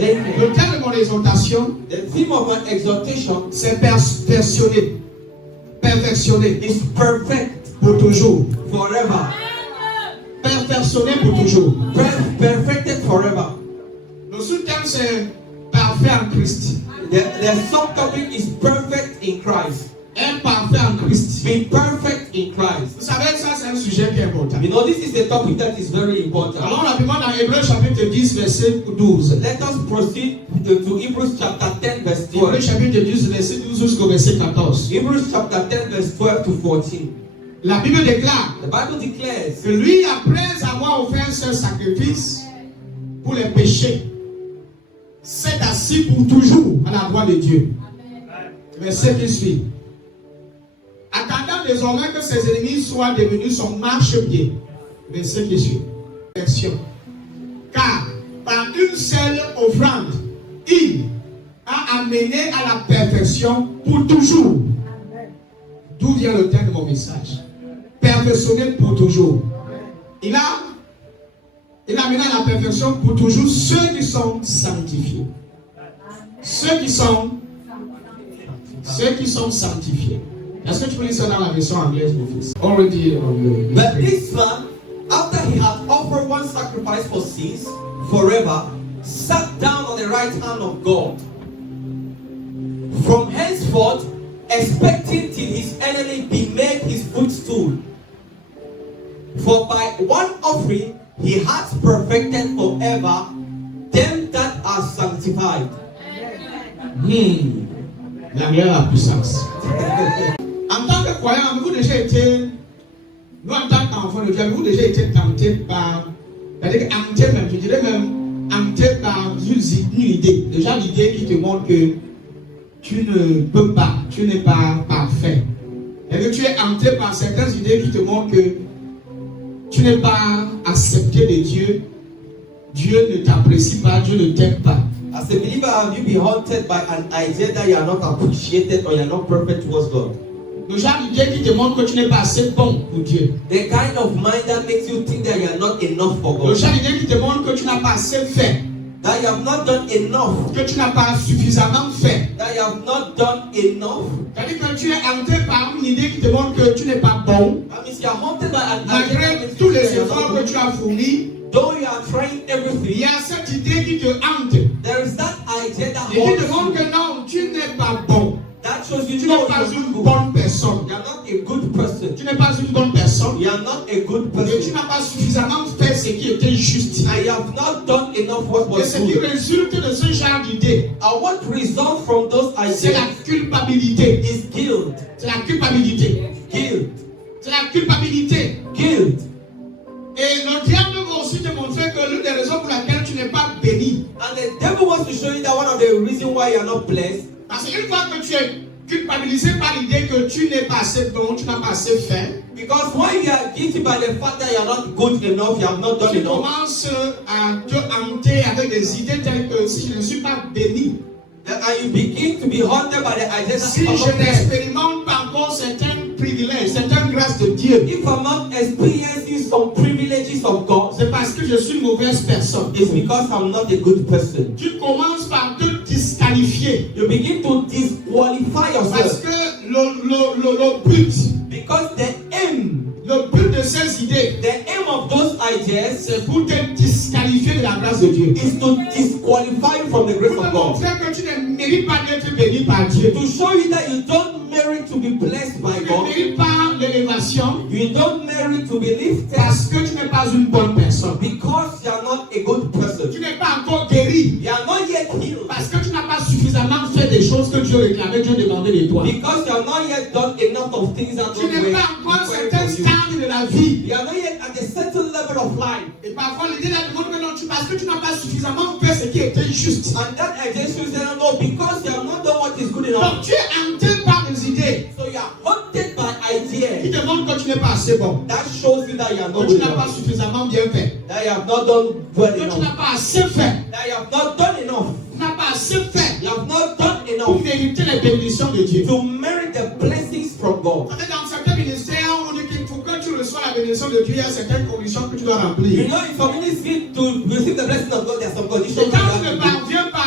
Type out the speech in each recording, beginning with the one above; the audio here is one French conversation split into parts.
Le thème de mon exhortation, the theme of my exhortation, c'est perfectionner. Perfectionner. is perfect Pour toujours. forever. Perfectionner pour toujours. Perfected forever. Le sous-thème, c'est parfait en Christ. The subtopic is perfect in Christ. Être parfait en Christ. Be perfect in Christ. Vous savez, ça c'est un sujet qui est important. You know, this is a topic that is very important. Alors rapidement dans Hébreux chapitre 10 verset 12. Let us proceed to Hebrews chapter 10 verse 12. Hébreux chapitre 10 verset 12 jusqu'au verset 14. Hebrews chapter 10 verse 12 to 14. La Bible déclare The Bible declares que lui, après avoir offert ce sacrifice pour les péchés, s'est assis pour toujours à la droite de Dieu. Verset qui suit. Attendant désormais que ses ennemis soient devenus son marchepied. Verset qui suit. Version. Car par une seule offrande, il a amené à la perfection pour toujours. D'où vient le thème de mon message? Perfectionner pour toujours. Il a amené à la perfection pour toujours ceux qui sont sanctifiés. Ceux qui sont sanctifiés. Est-ce que tu peux lire ça dans la version anglaise, mon fils? Already on But this man, after he had offered one sacrifice for sins forever, sat down on the right hand of God. From henceforth, expecting till his enemy be made his footstool. For by one offering he hath perfected forever them that are sanctified. L'anglais a la puissance. En tant que croyant, avez-vous déjà été, nous en tant qu'enfants de Dieu, avez-vous déjà été tenté par, c'est-à-dire hanté même, je dirais même, hanté par une idée. Déjà l'idée qui te montre que tu ne peux pas, tu n'es pas parfait. Et que tu es hanté par certaines idées qui te montrent que tu n'es pas accepté de Dieu. Dieu ne t'apprécie pas, Dieu ne t'aime pas. As a believer, have you been haunted by an idea that you are not appreciated or you are not perfect towards God? Le genre d'idée qui te montre que tu n'es pas assez bon pour Dieu. The kind of mind that makes you think that you are not enough for Le God. genre d'idée qui te montre que tu n'as pas assez fait. That you have not done enough. Que tu n'as pas suffisamment fait. That you have not done enough. C'est-à-dire que tu es hanté par une idée qui te montre que tu n'es pas bon. That means you are haunted by an idea Malgré that makes tous you les think that you are efforts not que tu as fournis, though you are trying il everything, y a cette idée qui te hante. there is that idea that Et qui te haunts montre you. que non, tu n'es pas bon. That shows you Tu no, n'es pas you une bonne personne. are not a good person. Tu n'es pas une bonne personne. You are not a good Et tu person. n'as pas suffisamment fait ce qui était juste. And you have not done enough what Et was ce qui good. résulte de ce genre d'idée, And what results from those c'est la ideas culpabilité. is guilt. C'est la culpabilité. Guilt. C'est la culpabilité. Guilt. Et le diable va aussi te montrer que l'une des raisons pour laquelle tu n'es pas béni. And the devil wants to show you that one of the reasons why you are not blessed. Parce qu'une fois que tu es culpabilisé par l'idée que tu n'es pas assez bon, tu n'as pas assez fait, Because when you are guilty by the fact that you are not good enough, you have not done tu enough, commences à te hanter avec des idées telles que si je ne suis pas béni, and you begin to be haunted by the idea that si I'm je not blessed. n'expérimente pas encore certains privilèges, certaines grâces de Dieu, If I'm not experiencing some privileges of God, c'est parce que je suis une mauvaise personne. it's because I'm not a good person. Tu commences par te disqualifier. You begin to disqualify Parce yourself. que le but, Because le but de ces idées, the aim of those ideas c'est pour te disqualifier de la grâce de Dieu. is to disqualify you from the grace Pour te of God. montrer que tu ne mérites pas d'être béni par Dieu. To show you that you don't merit to be blessed by Tu ne God. mérites pas l'élévation You don't merit to be lifted parce que tu n'es pas une bonne personne. because you are not a good person. Tu n'es pas encore guéri You are not yet healed parce que tu n'as pas suffisamment fait des choses que Dieu réclamait, Dieu demandait de toi. because you have not yet done enough of things that Tu God n'es pas encore à un certain stade de la vie. You are not yet at a certain level of life. Et parfois l'idée là demande que non, parce que tu n'as pas suffisamment fait ce qui était juste. And that idea shows that no, because you have not done what is good enough. Donc tu es hanté par des idées So you are haunted by qui ideas te montrent que tu n'es pas assez bon. that shows you that you are Que not tu good n'as pas enough. suffisamment bien fait. That you have not done well Que tu n'as enough. pas assez fait. That you have not done enough. Tu n'as pas assez fait You have not done pour enough mériter les bénédictions de Dieu. to merit the blessings from God. Dans certains ministères, on dit qu'il faut que tu reçois la bénédiction de Dieu, il y a certaines conditions que tu dois You remplir. know, if a ministry to receive the blessing of God, there are some Et conditions. quand tu ne parviens pas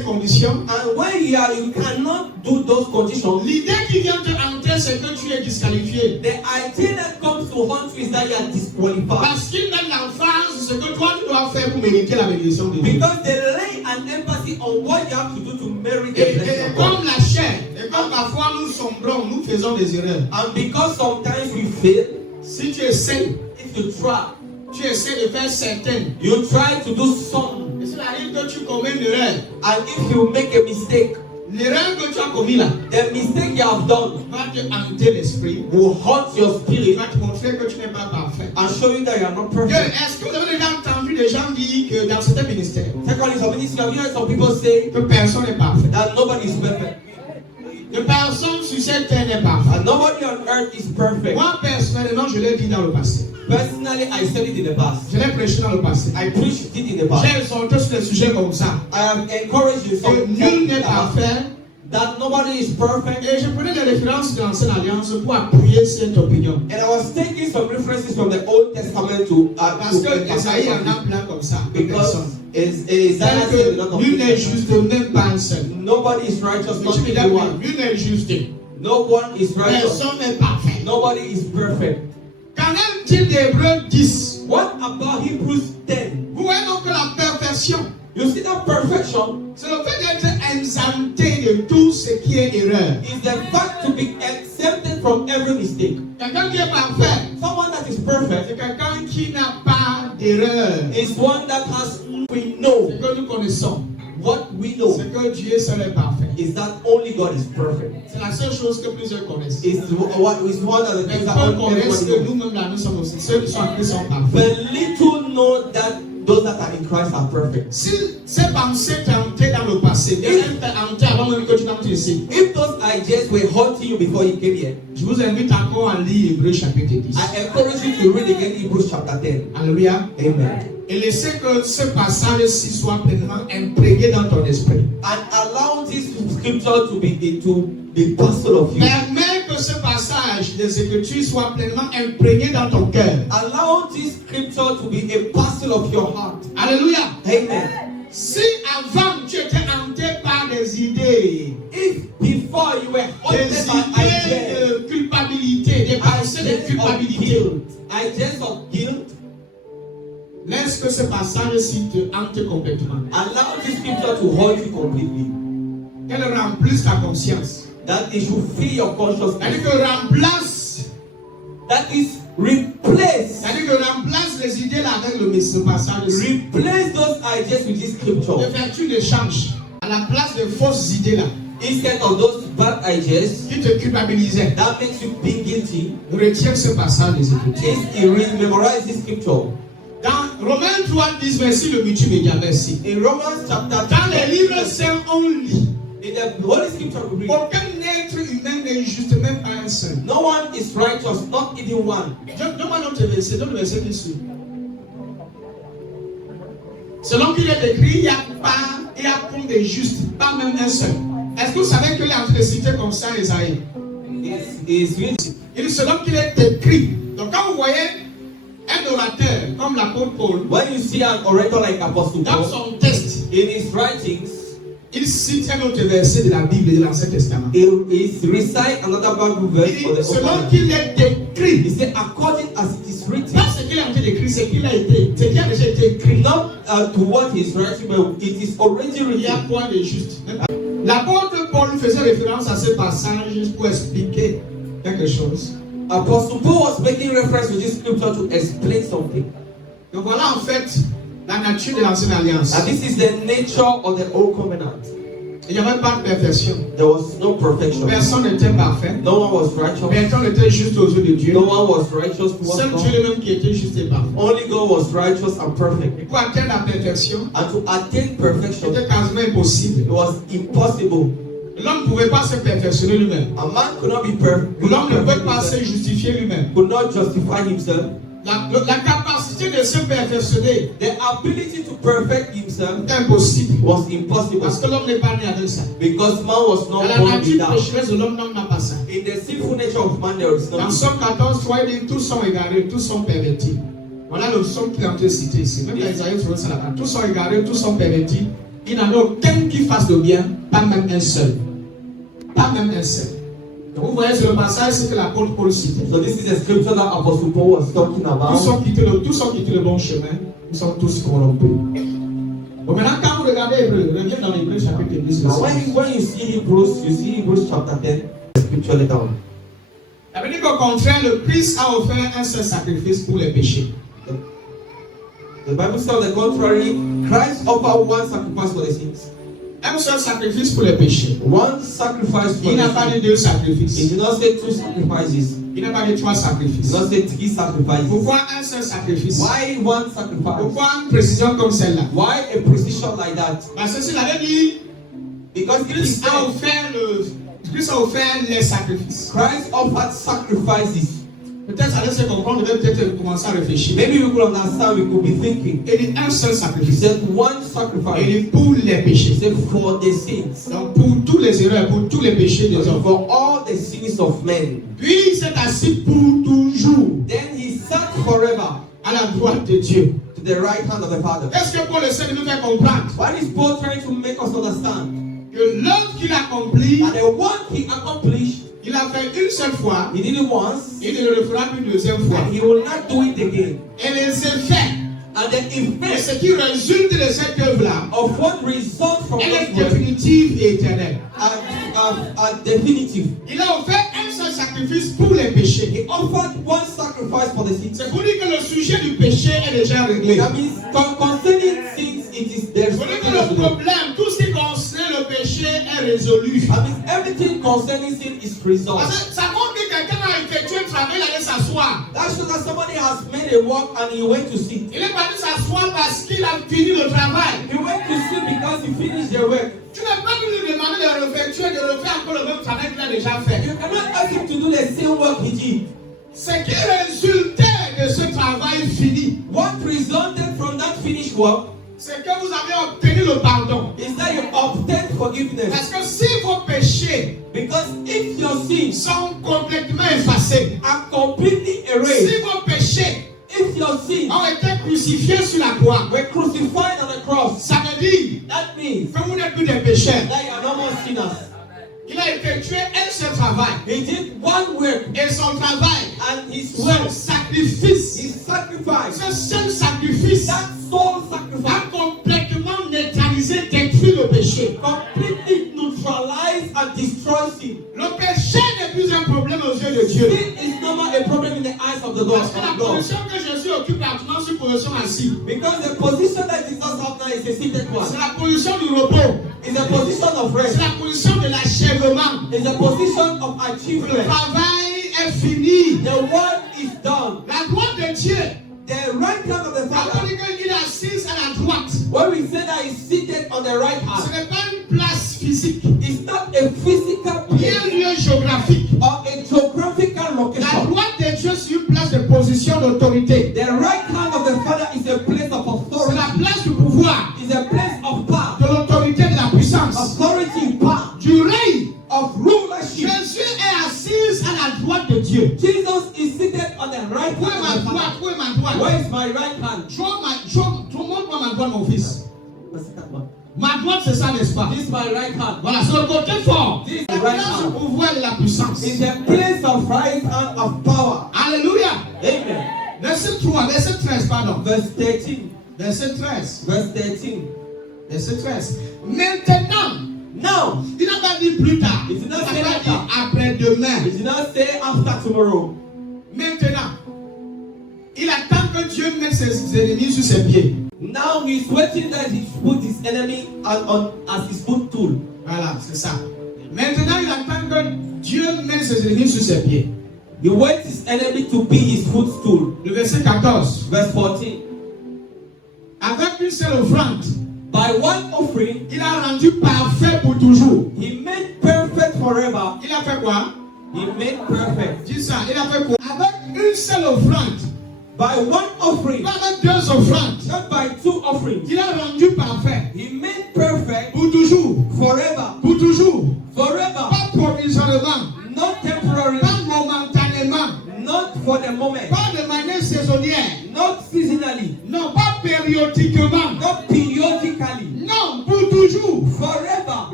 ces conditions, And when you cannot do those conditions, l'idée qui vient te hanter, c'est que tu es disqualifié. the idea that comes to haunt you is that you are disqualified. Parce qu'il donne l'emphase de ce que toi tu dois faire pour mériter la bénédiction de Dieu. Because they lay an emphasis on what you have to do to merit the Et blessing of comme God. la chair, et comme parfois nous sombrons, nous faisons des erreurs. And because sometimes we fail, Si tu essaies, if you try, tu essaies de faire certaines. you try to do some, Et s'il arrive que tu commets une erreur, and if you make a mistake, l'erreur que tu as commise là, the mistake you have done va te hanter l'esprit. will haunt your Il spirit va te montrer que tu n'es pas parfait. and show you that you are not Que- perfect. Est-ce que vous avez déjà entendu des gens dire que dans certains ministères, Secondly, some ministers, have you heard some people say que personne n'est parfait? that nobody is perfect? Que personne sur cette terre n'est parfait. And nobody on earth is perfect. Moi, personnellement, je l'ai dit dans le passé. Personally, I said it in the past. Je l'ai prêché dans le passé. I preached it in the past. J'ai exhorté sur des sujets comme ça. I have encouraged you Que some nul n'est parfait. that nobody is perfect. Et je prenais des références de l'ancienne alliance pour appuyer cette opinion. And I was taking some references from the Old Testament to Parce que Esaïe en a plein comme ça. De because personnes. Isaiah said a lot Que of nul n'est things. juste, même pas un seul. Nobody is righteous, Mais not tu me dis, everyone. nul n'est juste. No one is righteous. Personne n'est parfait. Nobody is perfect. Qu'en est-il d'Hébreux 10? What about Hebrews 10? Vous voyez donc que la perfection, You see that perfection c'est le fait d'être exempté de tout ce qui est erreur. is the fact to be exempted from every mistake. Quelqu'un qui est parfait, Someone that is perfect c'est quelqu'un qui n'a pas d'erreur. is one that has, we know, Ce que nous connaissons, what we know c'est que Dieu seul est parfait. is that only God is perfect. C'est la seule chose que plusieurs connaissent. Is what is one of the Mais things that peu connaissent everybody que knows. nous-mêmes là, nous sommes aussi. Ceux qui sont en Christ sont parfaits. But little know that those that are in Christ are perfect. Si ces pensées t'hantaient dans le passé, elles t'ont hanté avant même que tu n'entres ici, If those ideas were haunting you before you came here, je vous invite encore à lire Hébreux chapitre 10. I encourage you to read again Hebrews chapter 10. Alléluia. Amen. Et laissez que ce passage-ci soit pleinement imprégné dans ton esprit. And allow this scripture to be parcel of you. Permets que ce passage des Écritures soit pleinement imprégné dans ton cœur. Allow this scripture to be a parcel of your heart. Alléluia. Amen. Si avant tu étais hanté par des idées, If before you were haunted des by ideas, idées de culpabilité, des pensées de ideas of culpabilité, guilt, ideas of guilt, laisse que ce passage-ci te hante complètement. allow this scripture to haunt you completely. Qu'elle remplisse ta conscience. That it should fill your consciousness. C'est-à-dire que remplace, That is replace. c'est-à-dire que remplace les idées là avec ce passage-ci. Replace those ideas with this scripture. De vertu de change. À la place de fausses idées là, Instead of those bad ideas qui te culpabilisaient, that makes you feel guilty, retiens ce passage des Écritures. is memorize this scripture. Dans Romains 3, 10, merci le multimédia, merci. In Romans chapter Dans les livres saints, on lit. in the Holy Scripture we read, Aucun être humain n'est juste, même pas un seul. no one is righteous, not even one. Donne-moi notre verset, donne le verset qui suit. Selon qu'il est écrit, il y a point de juste, pas même un seul. Est-ce que vous savez que l'antécité comme ça, Esaïe? Is written. Il dit selon qu'il est écrit. Donc quand vous voyez un orateur comme l'apôtre Paul, When you see an orator like Apostle dans Paul, son texte, in his writings, il cite un autre verset de la Bible et de l'Ancien Testament. he recite another Bible verse Il for the dit, selon Old qu'il est écrit. He said, according as it is written, Pas ce qu'il a été écrit, c'est qu'il a été, c'est qu'il a déjà été écrit. not to what he is writing, but it is already Il y a written. point de juste. L'apôtre Paul faisait référence à ce passage pour expliquer quelque chose. Apostle Paul was making reference to this scripture to explain something. Donc voilà en fait la nature de l'ancienne alliance. And this is the nature of the old covenant. Il n'y avait pas de perfection. There was no perfection. Personne n'était parfait. No one was righteous. Personne n'était juste aux yeux de Dieu. No one was righteous towards Seul God. Dieu lui-même qui était juste et parfait. Only God was righteous and perfect. Et pour atteindre la perfection, And to attain perfection, c'était quasiment impossible. it was impossible. L'homme ne pouvait pas se perfectionner lui-même. A man could not be perfect. L'homme ne pouvait pas se justifier lui-même. Could not justify himself. La capacité de se perfectionner The ability to perfect himself est impossible. was impossible Parce que l'homme n'est pas né avec ça. because man was Dans not la born nature without. pécheresse de l'homme, l'homme n'a pas ça. In the sinful nature of man, there is Dans nothing. Somme 14, 3, il dit tous sont égarés, tous sont pervertis. Voilà le psaume qui est en train de citer ici. Même dans Isaïe, tu vois ça là-bas. Tous sont égarés, tous sont pervertis. Il n'y en a aucun qui fasse le bien, pas même un seul. Pas même un seul. Donc vous voyez sur le passage, c'est que l'apôtre Paul citait. So this is a scripture that Apostle Paul was talking Tous about. ont quitté le bon chemin, ils sont tous corrompus. Bon, maintenant, quand vous regardez Hébreu, reviens dans l'Hébreu chapitre 10. Now when you see Hebrews chapter 10, the scripture later on. Ça veut dire qu'au contraire, le Christ a offert un seul sacrifice pour les péchés. The Bible says on the contrary, Christ offered one sacrifice for the sins. Un seul sacrifice pour les péchés. One sacrifice for Il n'a the pas sins. dit deux sacrifices. He did not say two sacrifices. Il n'a pas dit trois He sacrifices. did not say three sacrifices. Pourquoi un seul sacrifice? Why one sacrifice? Pourquoi une précision comme celle-là? Why a precision like that? Parce que s'il avait dit, Because Christ a offert les sacrifices. Christ offered sacrifices. Peut-être ça laisse comprendre, on devait peut-être commencer à réfléchir. Maybe we could understand, we could be thinking. Il dit un seul He sacrifice. said one Il sacrifice. dit pour les He péchés. said for the sins. Donc pour tous les erreurs, pour tous les péchés des hommes. For all the sins of men. Puis il s'est assis pour toujours Then he sat forever à la droite de Dieu. to the right hand of the Father. Qu'est-ce que Paul essaie de nous faire comprendre? What is Paul trying to make us understand? Que l'œuvre qu'il accomplit, That the one he accomplished, il a fait une seule fois, he did it once, il ne le fera plus une deuxième fois. and he will not do it again. Et les effets, And the et effect ce qui résulte de cette œuvre-là, of what results from elle est this work définitive et éternelle. are definitive. Il a offert un seul sacrifice pour les péchés. He offered one sacrifice for the sins. C'est pour dire que le sujet du péché est déjà réglé. That means concerning sins, it is there. C'est pour dire que le problème, tout ce qui concerne le péché est résolu. That means everything concerning sin is resolved. Parce que ça montre que quelqu'un a effectué un travail, il allait s'asseoir. That shows that somebody has made a work and he went to sit. Il est parti s'asseoir parce qu'il a fini le travail. He went to sit because he finished the work. Tu n'as pas dû lui demander de refaire encore le même travail qu'il a déjà fait. You cannot ask him to do the same work he did. Ce qui résultait de ce travail fini, What resulted from that finished work c'est que vous avez obtenu le pardon. is that you obtained forgiveness. Parce que si vos péchés Because if your sins sont complètement effacés, are completely erased, si vos péchés if your sins ont été crucifiés sur la croix, were crucified on the cross, ça veut dire that means que vous n'êtes plus des pécheurs. that you are no more sinners. Il a effectué un seul travail. He did one work, Et son travail, and his son work, sacrifice, his sacrifice, ce seul sacrifice that soul a sacrifice, complètement neutralisé, détruit le péché. completely neutralized and destroys sin. Le péché n'est plus un problème aux yeux de Dieu. Sin is no more a problem in the eyes of the Parce que la God. position que Jésus occupe actuellement, c'est une position assise. Because the position that Jesus has now is a seated one. C'est la position du repos. It's a position of C'est rest. la position de l'achèvement. It's a position of Le achievement. travail est fini. The work is done. La droite de Dieu, The right hand of the ça Father, veut dire qu'il est assis à la droite. when we say that he's seated on the right Ce hand, n'est pas une place physique, it's not a physical ni place un lieu géographique. or a geographical La location. droite de Dieu, c'est une place de position d'autorité. The right hand of the Father is a place of C'est authority. la place du pouvoir, It's a place of power, de l'autorité, de la puissance, authority, power, du règne. of rulership. Jésus est assis à la droite de Dieu. Jesus is seated on the right Où est ma hand of the droite? Father. Où est ma droite? Where is my right hand? Montre-moi ma droite, mon fils. Ma droite, c'est ça, n'est-ce pas? This is my right hand. Voilà, c'est le côté fort. This is La the right place du hand. pouvoir et de la puissance. It's a place of right hand of power. Alléluia. Amen. Verset 3, verset 13, pardon. Verse 13. Verset 13. Verse 13. Verset 13. Maintenant, Now, il n'a pas dit plus tard. It did Il not n'a say pas dit later. après-demain. it did not say after tomorrow. Maintenant, il attend que Dieu mette ses ennemis sur ses pieds. Now he's waiting that he put his enemy on as his footstool. Voilà, c'est ça. Maintenant, il attend que Dieu mette ses ennemis sur ses pieds. He wants his enemy to be his footstool. Le verset 14. Verse 14. Avec une seule offrande, By one offering, il a rendu parfait pour toujours. he made perfect forever. Il a fait quoi? He made perfect. Dis ça, il a fait quoi? Avec une seule offrande, By one offering, pas avec deux offrandes, not by two offerings. il a rendu parfait He made perfect pour toujours. forever. Pour toujours. Forever. Pas provisoirement, Not temporarily. pas momentanément, Not for the moment. pas de manière saisonnière, Not seasonally. non, pas périodiquement, Not periodically. non, pour toujours.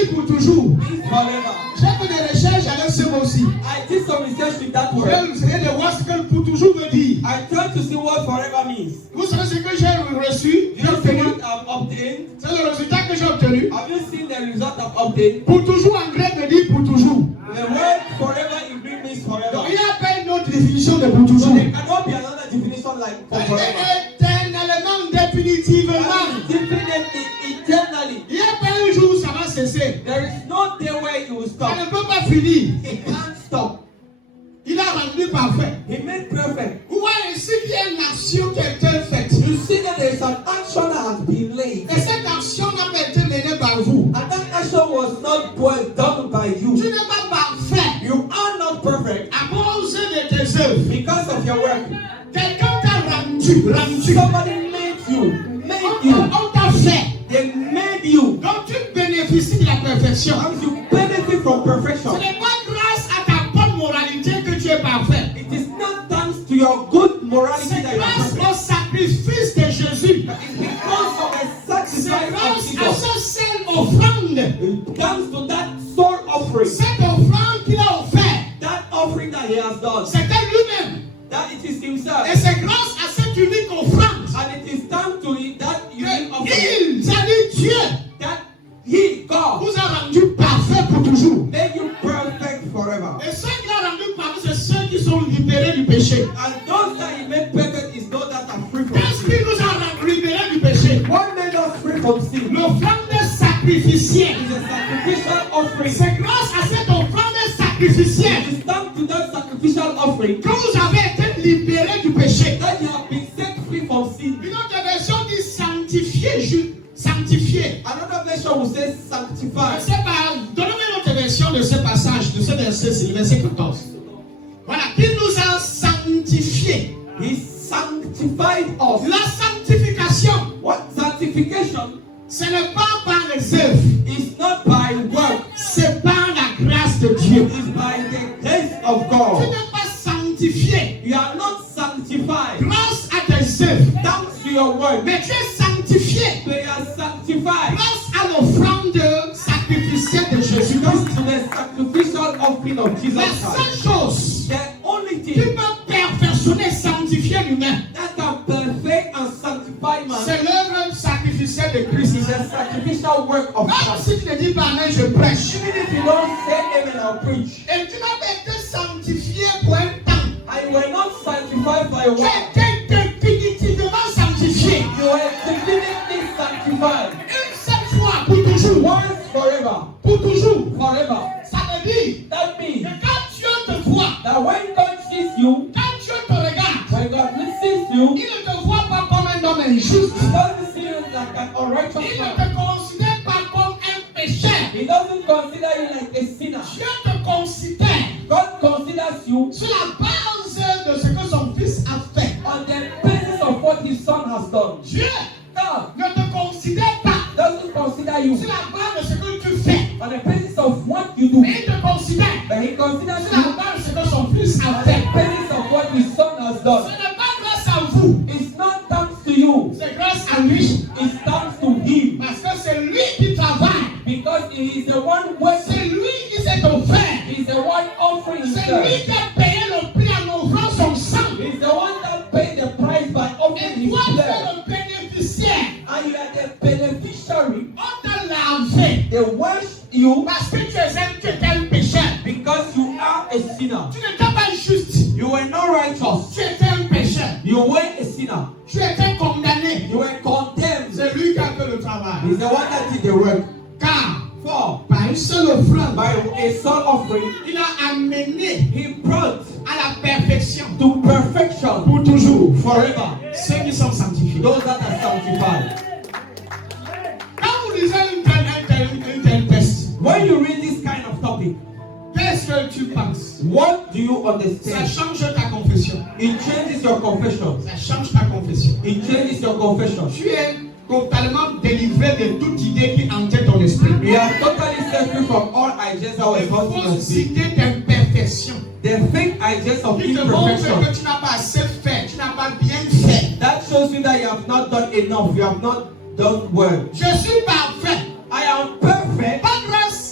dit pour toujours. means forever. J'ai fait des recherches avec ce mot aussi. I did some research with that word. Je vais de voir ce que pour toujours me dit. I tried to see what forever means. Vous savez ce que j'ai reçu? Do you see what I've obtained? C'est le résultat que j'ai obtenu. Have you seen the result I've obtained? Pour toujours en grec me dit pour toujours. The word forever in Greek means forever. Donc il n'y a pas une autre définition de pour toujours. So there cannot be another definition like for forever. Éternellement, définitivement. Definite eternally. Il n'y a pas un jour où ça va cesser. There is no day where it will Ça stop. ne peut pas finir. It can't stop. Il a rendu parfait. He made perfect. Vous voyez ici qu'il y a une action qui a été faite. You see that there is an action that has been laid. Et cette action n'a pas été menée par vous. And that action was not done by Tu you. n'es pas parfait You are not perfect à cause de tes œuvres. because of your work. Quelqu'un t'a rendu. Somebody made you. Made you. On t'a fait. They made you. Donc tu bénéficies de la perfection. And you benefit from Ce perfection. n'est pas grâce à ta bonne moralité que tu es parfait. It is not thanks to your good morality C'est that you are grâce perfect. au sacrifice de Jésus. It's because of the C'est sacrifice of grâce à Jesus. ce seul offrande. It comes to that soul offering. Cette offrande qu'il a offert. That offering that he has done. C'était lui-même. That it is himself. Et c'est grâce à cette unique offrande And it is thanks to it that unique offering. qu'il, c'est-à-dire Dieu, That he, God, vous a rendu parfait pour toujours. made you perfect forever. Et ceux qu'il a rendu parfait, c'est ceux qui sont libérés du péché. And those that he made perfect is those that are free from Qu'est-ce sin. qui nous a libérés du péché? What made us free from sin? L'offrande sacrificielle. Is a sacrificial offering. C'est grâce à cette offrande sacrificielle It is thanks to that sacrificial offering que vous avez été libérés du péché. that you have been set free from sin. Une autre version dit sanctifié, sanctifié. Another version will say Je sanctified. sais pas, donnez-moi une autre version de ce passage, de ce verset, c'est le verset 14. Voilà, il nous a sanctifiés. He sanctified us. La sanctification, What sanctification ce n'est pas par les œuvres, is not by work, c'est par la grâce de Dieu. it is by the grace of Tu God. n'es pas sanctifié You are not sanctified grâce à tes œuvres, thanks to your work, mais tu es sanctifié but you are sanctified grâce à l'offrande sacrificielle de Jésus. thanks to the sacrificial offering of Jesus La Christ. seule chose The only qui thing peut perfectionner, sanctifier l'humain, that can perfect and sanctify man c'est l'œuvre sacrificielle de Christ. is the sacrificial work of Même Christ. si tu ne dis pas amen, je prêche. Even if you don't say amen or preach, Et tu n'as pas été sanctifié pour un temps. and you were not sanctified by a Tu while, as été définitivement sanctifié. you were definitely sanctified. Une seule fois, pour toujours. Once forever. Pour toujours. Forever. Ça veut dire That que means quand Dieu te voit, that when God sees you, quand Dieu te regarde, when God sees you, il ne te voit pas comme un homme injuste. He doesn't see you like an unrighteous Il ne man. te considère pas comme un pécheur. He doesn't consider you like a sinner. Dieu te considère God considers you sur la base de ce que son fils a fait. on the basis of what His Son has done. Dieu God ne te considère pas doesn't consider you sur la base de ce que tu fais, on the basis of what you do, mais il te considère but He considers sur la you base de ce que son fils a on fait. the basis of what His Son has Ce done. n'est pas grâce à vous, It's not thanks to you, c'est grâce à lui. it's thanks to Him. Parce que c'est lui qui travaille. Because He is the one working, C'est lui qui s'est offert. He is the one offering C'est Himself. lui qui a payé le prix en offrant son sang. He's the one that paid the price by offering Et His toi, tu blood. es le bénéficiaire. And you are the beneficiary. On t'a lavé. They wash you Parce que tu étais un pécheur. because you are a sinner. Tu n'étais pas juste. You were not righteous. Tu étais un pécheur. You were a sinner. Tu étais condamné. You were condemned. C'est lui qui a fait le travail. He's the one that did the work. Car, For par une seule offrande, by a soul offering, il a amené He brought à la perfection to perfection pour toujours forever ceux qui sont sanctifiés. those that are sanctified. Quand vous lisez un tel texte, When you read this kind of topic, qu'est-ce que tu penses? what do you Ça understand? change ta confession. It changes your confession. Ça change ta confession. It changes your confession. Tu es totalement délivré de toute idée qui hantait ton esprit. You are totally set free from all ideas that were Les causing your fausses sin. idées d'imperfection. The fake ideas of Qui te montrent imperfection. que tu n'as pas assez fait, tu n'as pas bien fait. That shows you that you have not done enough. You have not done well. Je suis parfait. I am perfect Pas grâce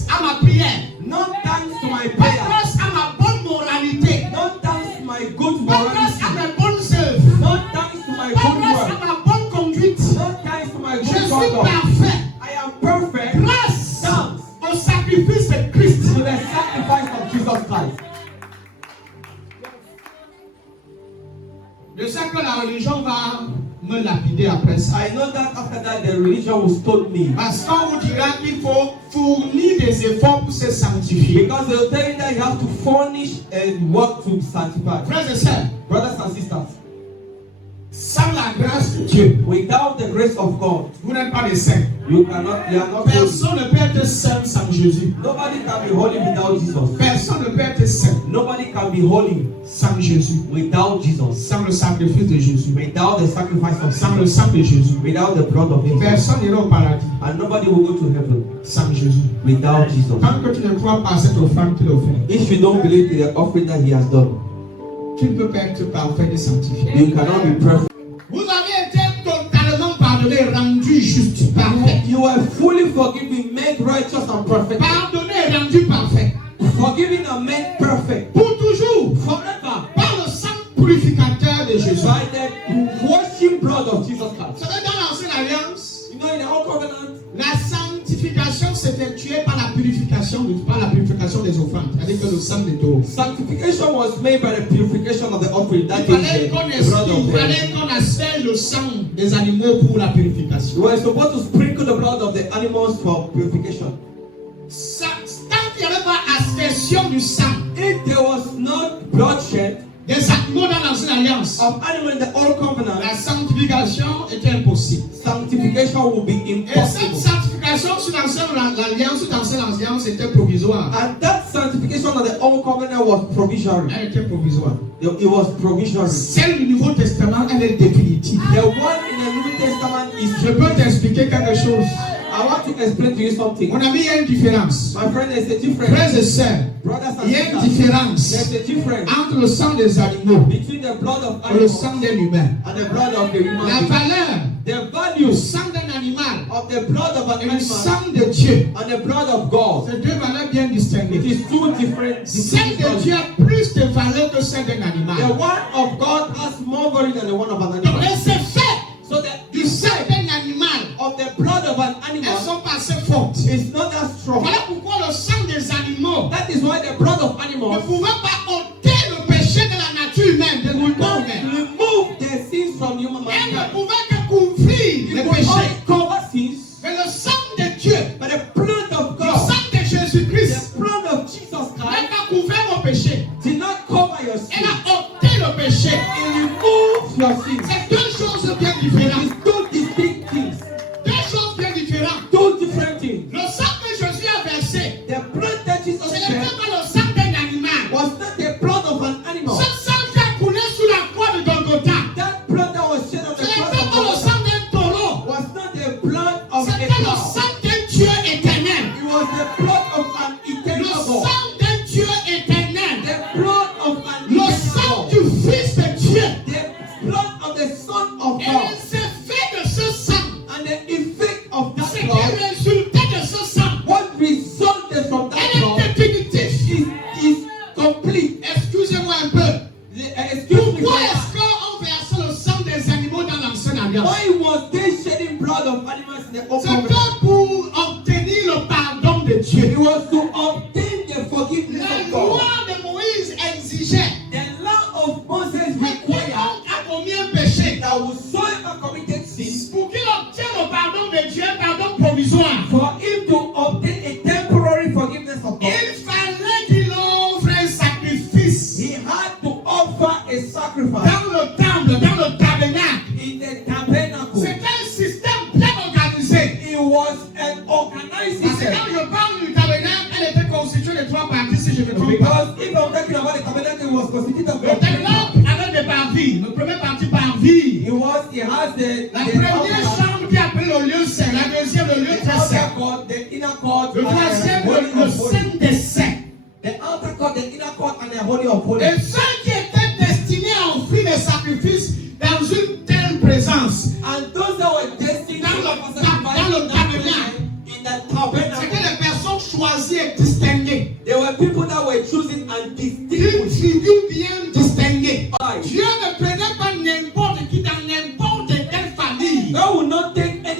my Je good suis conduct. parfait I am perfect grâce thanks au sacrifice de Christ. to the sacrifice of Jesus Christ. Je sais que la religion va me lapider après ça. I know that after that the religion will stone me. Parce qu'on vous dira qu'il faut fournir des efforts pour se sanctifier. Because they will tell you that you have to furnish and work to sanctify. Frères et sœurs, Brothers and sisters, sans la grâce de Dieu, without the grace of God, vous n'êtes pas des saints. you are not holy. Personne ne peut être saint sans Jésus. Nobody can be holy without Jesus. Personne ne peut être saint Nobody can be holy sans Jésus. without Jesus. Sans le sacrifice de Jésus. Without the sacrifice of Sans le Jesus. sang de Jésus. Without the blood of Jesus. Personne n'ira au paradis And nobody will go to heaven sans Jésus. without Jesus. Tant que tu ne crois pas à cette offrande qu'il a offerte, If you don't believe in the offering that he has done, tu ne peux pas être parfait et sanctifié. you cannot be perfect. Vous avez été totalement pardonné, rendu juste, parfait. You are fully forgiven, made righteous and perfect. Pardonné, rendu parfait. Forgiven and made perfect. Pour toujours, Forever. par le sang purificateur de Jésus. By the washing blood of Jesus Vous Christ. savez, dans l'ancienne alliance, You know, in the old covenant, la sanctification s'effectuait par la purification des offrandes, c'est-à-dire que le sang des taureaux. sanctification was made by the purification of the offering. Il That fallait is qu'on the blood of them. asperge le sang des animaux pour la You purification. were supposed to sprinkle the blood of the animals for purification. Tant qu'il n'y avait pas aspersion du sang If there was no bloodshed des animaux dans l'ancienne alliance, of animal in the old covenant, la sanctification était impossible. sanctification will be Et cette impossible. sanctification sur l'ancienne alliance était provisoire. And that sanctification of the old covenant was provisionary. Elle était provisoire. It was provisionary. Celle du Nouveau Testament, elle est définitive. The one in the New Testament is. Je peux t'expliquer quelque chose. I want to explain to you something. Mon ami, il y a une différence. My friend, there's a difference. Frères et sœurs, Brothers and il y a une sisters, différence there's a difference entre le sang des animaux between the blood of et le animals sang d'un humain. and the blood of the human La being. valeur The du value sang d'un animal of the blood of an et le animal sang de Dieu, and the blood of God, c'est deux valeurs bien it distinguées. is two different. Celle de Dieu a plus de valeur que celle d'un The animal. one of God has more value than the one of an Donc animal. les effets So that du sang d'un animal, of the blood of an elles animal sont pas assez fortes. is not that strong. Voilà pourquoi le sang des animaux That is why the blood of ne animals pouvait pas ôter le péché de la nature humaine, de l'humain not humain. remove the sins from human Elle ne mankind. pouvait que couvrir It les will péchés. only cover sins, Mais le sang de Dieu, but the blood of le God, sang de Jésus-Christ, the blood of Jesus n'a Christ, pas couvert vos péchés. did not cover your Elle sins. a ôté le péché. It removes your sins. C'est deux choses bien It différentes. is two distinct things, Deux choses bien différentes. two different things. Le sang que Jésus a versé, The blood that Jesus ce shed n'était pas le sang d'un animal. was not the blood of an animal. Ce sang qui a coulé sous la croix de Golgotha, That blood that was shed on ce the n'était cross of pas le God sang d'un taureau. was not the blood of a C'était le cow. sang d'un Dieu éternel. It was the blood of an Le eternal God. sang d'un Dieu éternel. The blood of an Le eternal sang God. du Fils de Dieu. The blood of the Son of Et God. les effets de ce sang, And the effect of ce that qui blood, résultait de ce sang, what resulted from that elle blood est définitive. is complete. Excusez-moi un peu. Excuse me. Pourquoi est-ce qu'on versait le sang des animaux dans l'ancienne alliance? Why was they shedding blood of animals in the old covenant? C'était pour obtenir le pardon de Dieu. It was to obtain the forgiveness La of loi God. de Moïse exigeait The law of Moses que required quiconque a commis un péché, that whosoever committed sin, pour qu'il obtienne le pardon de Dieu, un pardon provisoire, for him to obtain a temporary forgiveness of God, il fallait qu'il offre un sacrifice he had to offer a sacrifice dans le temple, dans le tabernacle. in the tabernacle. C'était un système bien organisé. It was an organized Parce que system. quand je parle du tabernacle,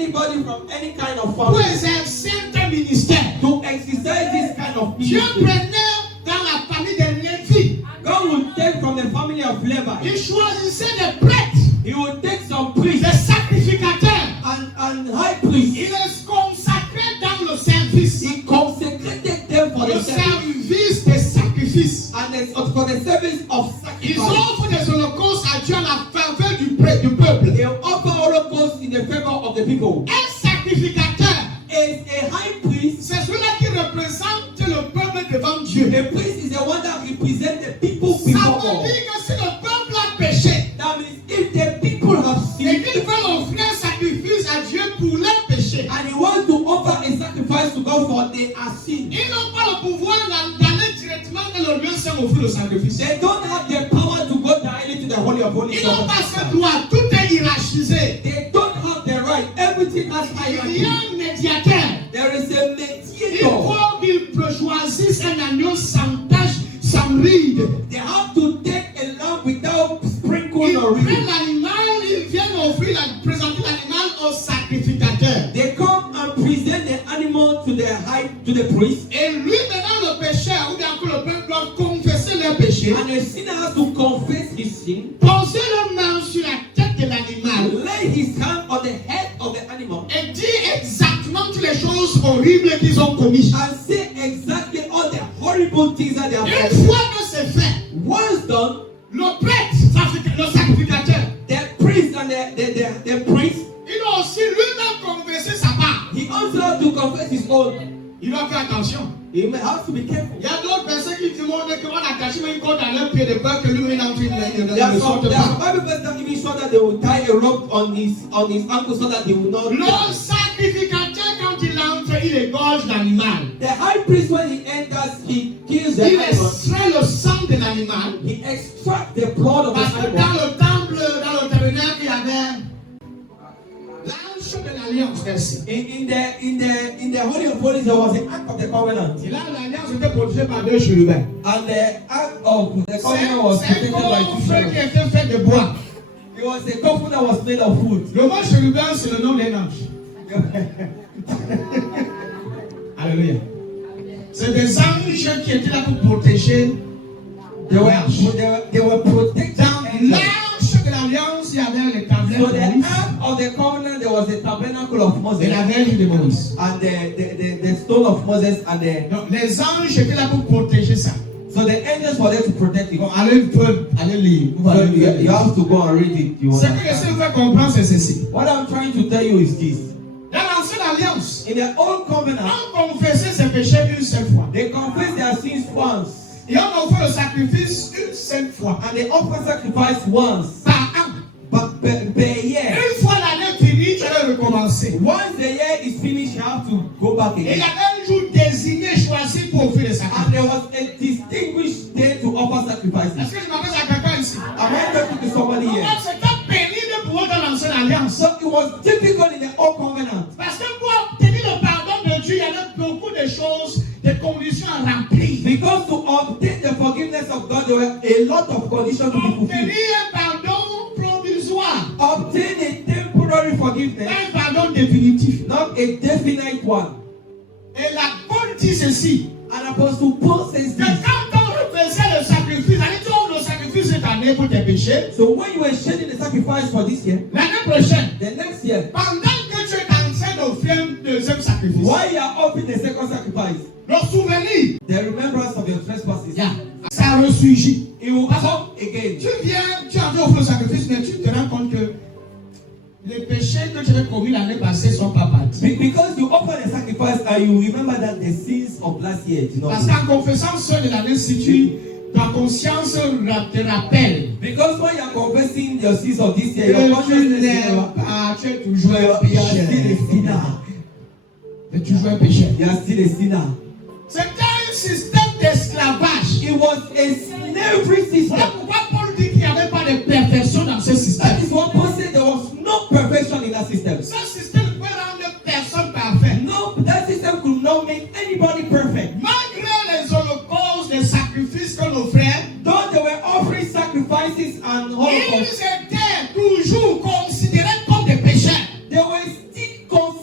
anybody from any kind of pour family exercer un ministère. to exercise this kind of Dieu ministry. prenait dans la famille de Lévi. God will take from the family of Levi. Il choisissait des prêtres, He will take some priests des sacrificateurs. and high priests. Il les consacrait dans le service. He consecrated them for Le the service service des sacrifices. and for the service of Ils sacrifice. offrent des holocaustes à Dieu à la faveur du peuple. They offer holocaust in the favor of the people. Un sacrificateur, Is a high priest. c'est celui-là qui représente le peuple devant Dieu. A priest is the one that represents the people Ça before veut God. dire que si le peuple a péché That means if the people have et sinned qu'ils veulent offrir un sacrifice à Dieu pour leur péché, and he wants to offer a sacrifice to God for their sin, ils n'ont pas le pouvoir d'aller directement dans le lieu saint offrir le sacrifice. they don't have the power to go directly to the Holy of Holies. Ils n'ont pas ce droit, tout est hiérarchisé. They don't have the right. Everything has Il y hierarchy. a un médiateur. There is a Il mediator. faut qu'ils choisissent un agneau sans tache, sans ride. They have to take a lamb without sprinkle Ils or prennent ring. l'animal, ils viennent offrir, présenter l'animal au sacrificateur. They come and present the animal to the priest, Et lui, maintenant, le pécheur, ou bien encore le peuple, doit confesser leur péché. and the sinner has to confess his sin, Poser leur main sur la tête de l'animal lay his hand on the head of the animal, et dire exactement toutes les choses horribles qu'ils ont commises. and say exactly all the horrible things that they have Une done. fois que c'est fait, Once done, le prêtre, le sacrificateur, the priest and the priest, il doit aussi lui-même confesser sa part. he also has to confess his own. Il doit faire attention. He may have to be careful. Il y a d'autres personnes qui demandent qu'on attache une corde à leur pied de peur que lui-même n'entre There dans are le some sorte pas. Bible verses that even show that they will tie a rope on his ankle so that he will not. Le sacrificateur, quand il entre, il égorge l'animal. The high priest, when he enters, he kills the Il animal. extrait le sang de l'animal. He extracts the blood of Parce the que animal. dans le temple, dans le tabernacle, il y avait l'arche de l'alliance. Merci. In the Holy of Holies, there was the Ark of the Covenant. Et là, l'alliance était protégée par deux chérubins. And the Ark of the C'est Covenant was un protected by two coffre qui cherubim. était fait de bois. It was a coffin that was made of wood. Le mot chérubin, c'est le nom d'un ange. Alléluia. C'est des anges qui étaient là pour protéger They were, l'arche. they were protected. Dans l'arche de l'alliance, il y avait les tablettes So de the Moïse Ark of the Covenant, there was the tabernacle of et Moses. la verge de Moïse. And the stone of Moses and the Donc, les anges étaient là pour protéger ça. so the angels were there to protect it. Bon, allez lire. Vous So allez you, lire. you have to go and read it. You Ce que understand? j'essaie de faire comprendre, c'est ceci. What I'm trying to tell you is this: Dans l'ancienne alliance, in the old covenant, on confessait ses péchés une seule fois. they confess their sins once, Et on offrait le sacrifice une seule fois. and they offer sacrifice once, Par an. but per year. Une fois l'année finie, tu allais recommencer. Once the year is finished, you have to go back Et il y again. avait un jour désigné, choisi pour offrir le And sacrifice. there was a distinguished day to offer Est-ce sacrifices. que je m'adresse à quelqu'un ici? Am I talking to somebody Donc, here? c'était pénible pour eux dans l'ancienne alliance. So it was difficult in the old covenant. Parce que pour obtenir le pardon de Dieu, il y avait beaucoup de choses, des conditions à remplir. Because to obtain the forgiveness of God, there were a lot of conditions to be fulfilled. Obtenir un pardon provisoire, Obtain a temporary forgiveness, pas un pardon définitif. not a definite one. Et la bonne dit ceci, And Apostle Paul says que this. quand on faisait le sacrifice, le sacrifice cette année pour tes péchés, So when you were shedding the sacrifice for this year, l'année prochaine, the next year, pendant que tu es en train d'offrir un deuxième sacrifice, while you are offering the second sacrifice, le souvenir, the remembrance of your trespasses, ça ressurgit. it will come again. Tu viens, tu as offert le sacrifice, mais tu te rends compte que les péchés que tu avais commis l'année passée ne sont pas partis. Because you offer the sacrifice and you remember that the sins of last year did not. Parce qu'en confessant ceux de l'année, si ta conscience te rappelle Because when you are confessing your sins of this year, your que tu consciousness n'es is pas, tu es toujours un you are still a pécheur. sinner. Tu es toujours un pécheur. You are still a sinner. C'était un système d'esclavage. It was a slavery system. Voilà pourquoi Paul dit qu'il n'y avait pas de perfection dans ce système. That is what Paul said. There was no perfection in that system. Ce système ne peut rendre personne parfait. No, that system could not make anybody perfect. Malgré les holocaustes, les sacrifices que nos frères, Though they were offering sacrifices and ils holocausts, étaient toujours considérés comme des pécheurs. they were still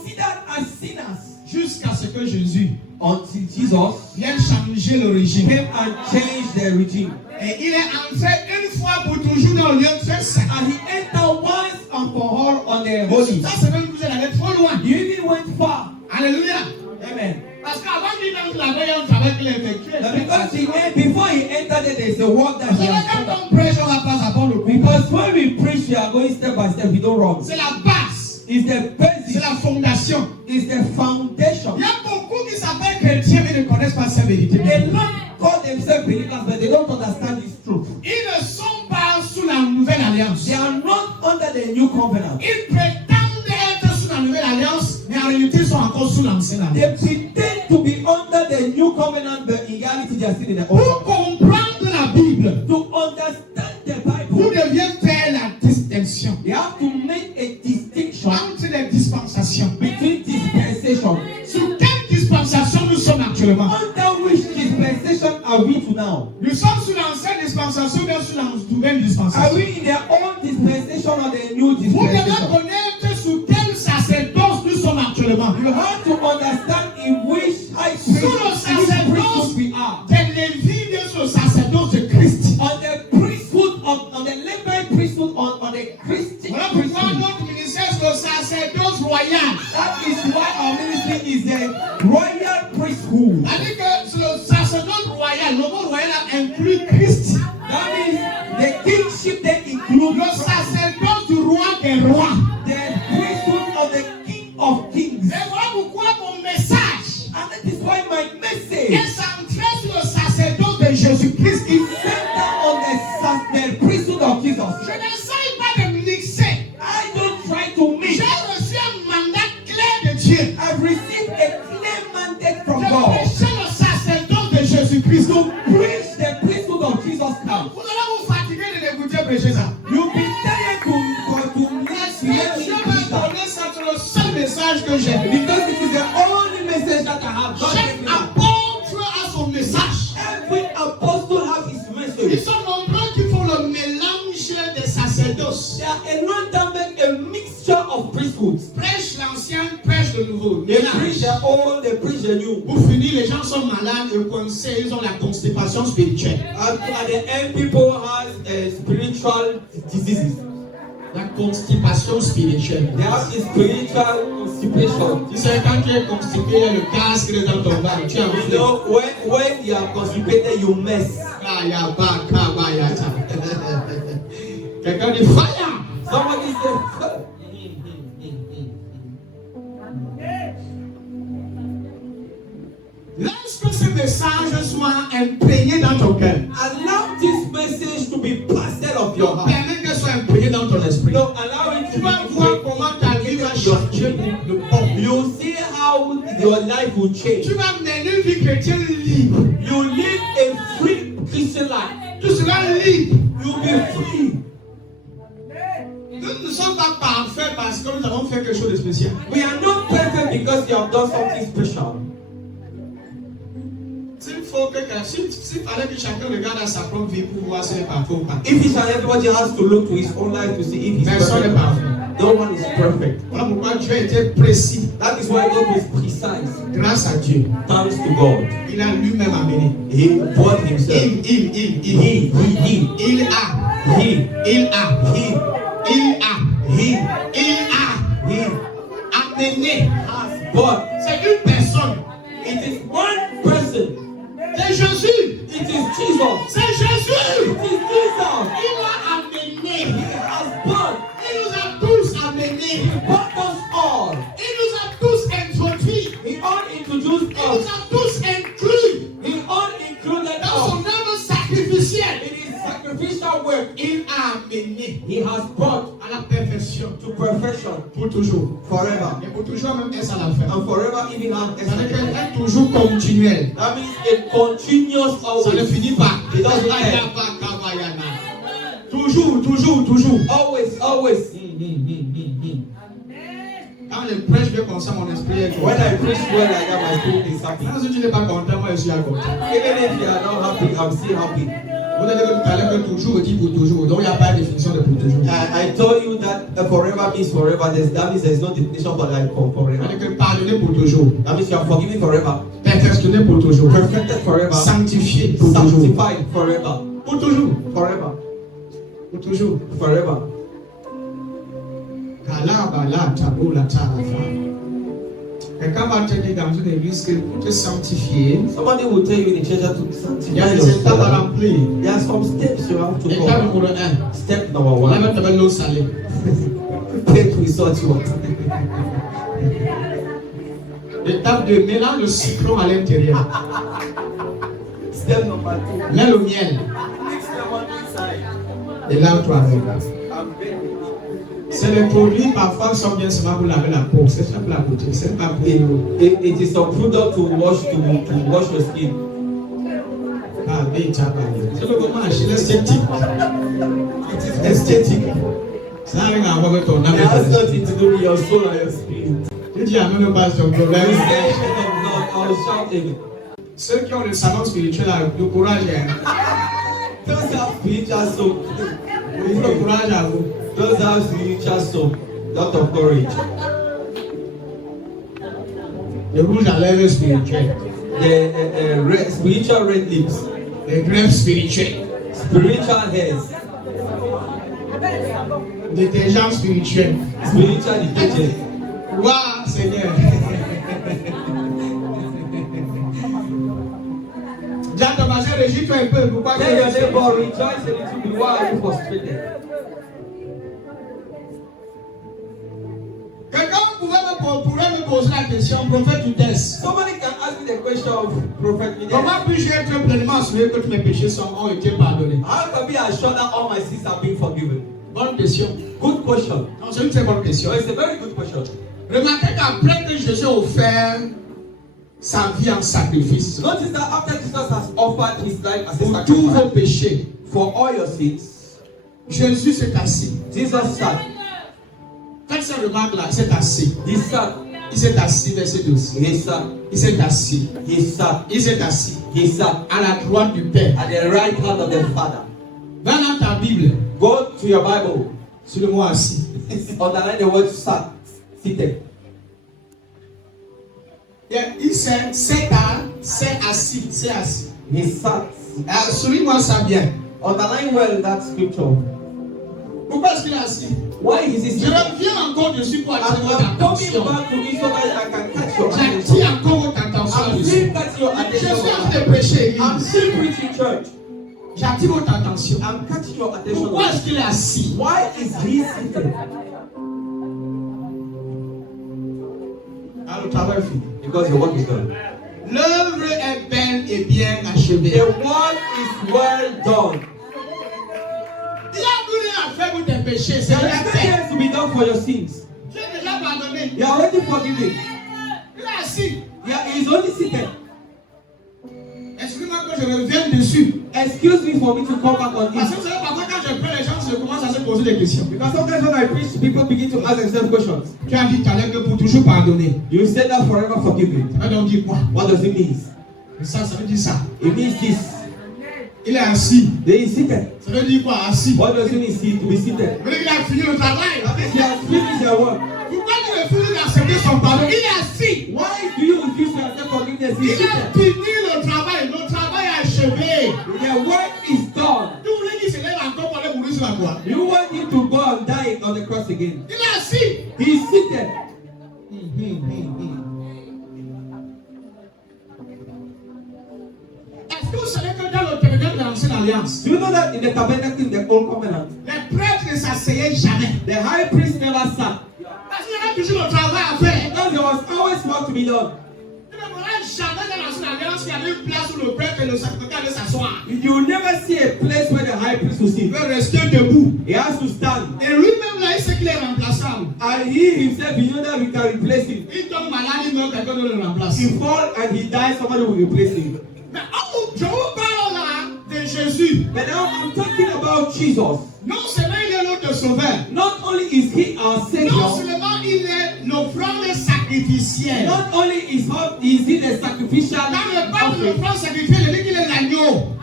que Jésus until Jesus vient changer le régime. came and changed the regime. Et il est entré une fois pour toujours dans le lieu très saint. And he entered once and for all on the holy. Ça, c'est même que vous allez trop loin. You even went far. Alléluia. Amen. Parce qu'avant qu'il entre là-bas, il y a un travail qu'il a effectué. Now because before he entered there, there's a work that Parce he que has quand done. on prêche, on va pas savoir le coup. Because when we preach, we are going step by step. We don't run. C'est la base. It's the C'est basic. la fondation. It's the foundation. Il y a beaucoup qui s'appellent chrétiens mais ne connaissent pas cette vérité. A lot call themselves believers, but they don't understand this truth. Ils ne sont pas sous la nouvelle alliance. They are not under the new covenant. Ils prétendent être sous la nouvelle alliance, mais en réalité, ils sont encore sous l'ancienne alliance. They pretend to be under the new covenant, but in reality, they are still in the old. Pour comprendre la Bible, To understand the vous Bible, devez faire la distinction they have to make a distinction entre les dispensations. between dispensation. Sur quelle dispensation nous sommes actuellement? Under which dispensation are we to now? Nous sommes sous l'ancienne dispensation, bien sous la nouvelle Are dispensation. we in the old dispensation or the new Vous devez dispensation? connaître sous quel sacerdoce nous sommes actuellement. You have to understand in which high priest, Sous le which priesthood we are. des Lévites et sous le sacerdoce de Christ. On the priesthood on the Levite priesthood on the Christian Voilà pourquoi priesthood. notre ministère c'est le sacerdoce royal. That is why our ministry is the royal priesthood. C'est-à-dire que c'est le sacerdoce royal. Le mot royal inclut Christ. That means the kingship that includes Le sacerdoce du roi des rois. the priesthood of the King of Kings. Et voilà pourquoi mon message And that is why my message est centré sur le sacerdoce de Jésus-Christ. is centered on the priesthood of Jesus. Je n'essaye pas de mixer. I don't try to J'ai mix. reçu un mandat clair de Dieu. I've received a clear mandate from Je God prêchais le sacerdoce de Jésus-Christ. to preach the priesthood of Jesus Christ. Vous allez vous fatiguer de l'écouter prêcher ça. You'll be tired to Est-ce que hear Dieu me m'a preach that. donné ça? C'est le seul message que j'ai. Because it is the only message that I have. God Chaque gave me. apôtre a son message. Every apostle has his Ils message. sont nombreux qui font le mélange des sacerdoces. There are a lot that make a mixture of priesthoods. Prêche l'ancien, prêche le nouveau. They preach Mélange. the old, they preach the new. Pour finir, les gens sont malades et coincés, ils ont la constipation spirituelle. At the end, people have spiritual diseases. La constipation spirituelle. They have a spiritual constipation. Tu sais, quand tu es constipé, il y a le gaz qui est dans ton ventre. Tu as You vu know, when you are constipated, you mess. Quelqu'un dit fire. Somebody said, Laisse que ce message soit imprégné dans ton cœur. allow this message to be plastered of your heart. Permets qu'elle soit imprégnée dans ton esprit. No, allow it Tu to vas be voir comment ta vie va changer. Le bon. You see how your life will change. Tu vas mener une vie chrétienne libre. You live a free Christian life. Tu seras libre. You'll be free. Nous ne sommes pas parfaits parce que nous avons fait quelque chose de spécial. We are not perfect because you have done something special. S'il fallait que chacun regarde à sa propre vie pour voir si elle est parfaite ou pas. If each and everybody has to look to his own life to see if he's Personne n'est perfect. parfait. No one is perfect. Voilà pourquoi Dieu était précis. That is why God is precise. Grâce à Dieu, Thanks to God. il a lui-même amené. He brought himself. Il He a amené. has brought. C'est une personne. It is one person. C'est Jésus. It is Jesus. C'est Jésus. It is Jesus. Il a amené. He has brought. Il nous a tous amenés. He brought us all. Il nous a tous introduits. He all introduced Il nous us. a tous inclus He all included dans son us. œuvre sacrificielle. In his sacrificial work, Il a amené he has brought à la perfection to perfection pour toujours. forever. Et pour toujours même est à la fin. And forever even have Ça veut dire qu'elle est toujours continuelle. That means a continuous Ça ne always. finit pas. It doesn't end. Toujours, toujours, toujours. Always, always. Quand je prêche bien comme ça, mon esprit est When content. I preach well like that, my spirit is happy. Quand si tu n'es pas content, moi je suis à côté. Even if you are not happy, I'm still happy. Vous avez dit tout à l'heure que toujours dit pour toujours. Donc il n'y a pas de définition de pour toujours. I told you that forever means forever. That means there's no definition for that for forever. C'est-à-dire que pardonner pour toujours. That means you are forgiven forever. Perfectionné pour toujours. Perfected forever. Sanctifié pour toujours. Sanctified forever. Pour toujours. Forever. Pour toujours. Forever. Quelqu'un va te dire dans une église que pour te sanctifier, Somebody will tell you in the church that to il y a sanctify des étapes à yourself. remplir. There are some steps you have to Étape go. numéro 1. Step number one. Lève ta l'eau salée. Prepare to resort water. Étape 2. Mélange le citron à l'intérieur. Step number two. Mets le miel. Mix lemon inside. Et lave-toi avec. And bake it. C'est les produits parfois sont bien seulement pour laver la peau. C'est ça pour la beauté. C'est pas pour l'eau. It is some product to wash your skin. Ah, mais tu as pas dit. C'est le comment acheter l'esthétique. It is esthétique. Ça n'a rien à voir avec ton âme. It has nothing to do with your soul and your spirit. Tu dis à même pas ton problème. I was shouting. Ceux qui ont le salon spirituel, le courage est. Those have spiritual soul. Le courage à vous. Those have spiritual soul. Lot of courage. Le rouge à lèvres spirituel. The spiritual red lips. Les greffes spirituelles. Spiritual hairs. Détergent spirituel. Spiritual detergent. Waouh, Seigneur. Jean Thomas, régis-toi un peu. Pourquoi tu Tell your es neighbor, rejoice a little bit. Why are you frustrated? Quelqu'un pourrait me poser la question, prophète Udès. Somebody can ask me the question of Prophet Midas. Comment puis-je être pleinement assuré que tous mes péchés ont été pardonnés? How can be assured that all my sins have been forgiven? Bonne question. Good question. Non, c'est une très bonne question. So it's a very good question. Remarquez qu'après que Jésus a offert sa vie en sacrifice Notice that after Jesus has offered his life as a pour tous vos sacrifice péchés, for all your sins, Jésus s'est assis. Jesus sat. Faites cette remarque-là, il s'est assis. He sat. Il s'est assis, verset 12. He sat. Il s'est assis. He sat. Il s'est assis He sat à la droite du Père. at the right hand of the Father. Va dans ta Bible, Go to your Bible. sur le mot assis. Underline the word sat. Seated. Il s'est assis. C'est assis. He sat. Souligne-moi ça bien. Underline well that scripture. Pourquoi est-ce qu'il est assis? Why is he Je seated? reviens encore dessus pour attirer votre I'm coming attention. back to it so that I can catch your J'attire attention. encore votre attention I'm dessus. still catching your Je suis en attention. train de prêcher. I'm still preaching church. J'attire votre attention. I'm catching your attention. Pourquoi est-ce qu'il est assis? Why is he seated? Alors, le travail est fini. Because your work is done. L'œuvre est belle et bien achevée. The work is well done. Il y a plus rien à faire pour tes péchés. C'est There bien is fait. nothing else to be done for your sins. Tu es déjà pardonné. You are already forgiven. Il est assis. He is only seated. Excuse-moi que je revienne dessus. Excuse me for me to come back on Parce que it. vous savez, parfois quand je prends les gens, je commence à se poser des questions. Because sometimes when I preach, people begin to ask themselves questions. Tu as dit tout à l'heure que pour toujours pardonner. You said that forever forgiven. Ça veut donc dire quoi? What does it mean? Ça veut dire ça. It means this. Il est assis. They is seated. Ça veut dire quoi? Assis. What does it mean to be seated? Mais il a fini le travail. He has finished their work. Pourquoi tu refuses d'accepter son pardon? Il est assis. Why do you refuse to accept forgiveness? Il He's a seated. fini le travail. Le travail est achevé. Their work is done. Tu voulais qu'il se lève encore pour aller mourir sur la croix. You want him to go and die on the cross again. Il est assis. He is seated. Est-ce que vous savez que dans le tabernacle de l'ancienne alliance, Do you know that in the tabernacle in the old covenant, les prêtres ne s'asseyaient jamais? the high priest never sat? Parce qu'il y avait toujours le travail à faire. Because there was always work to be done. Tu ne verras jamais dans l'ancienne alliance qu'il y avait une place où le prêtre et le sacrificateur allaient s'asseoir. You will never see a place where the high priest will sit. Il veut rester debout. He has to stand. Et lui-même là, il sait qu'il est remplaçable. And he himself, he knows that we can replace him. Il tombe malade, il meurt, quelqu'un d'autre le remplace. He falls and he dies, somebody will replace him. Mais je vous parle là de Jésus. But now I'm talking about Jesus. Non seulement il est notre sauveur. Not only is he our Non savior, seulement il est l'offrande sacrificielle. not only is he the sacrificial Dans le parle de offering. l'offrande sacrificielle, il dit qu'il est l'agneau.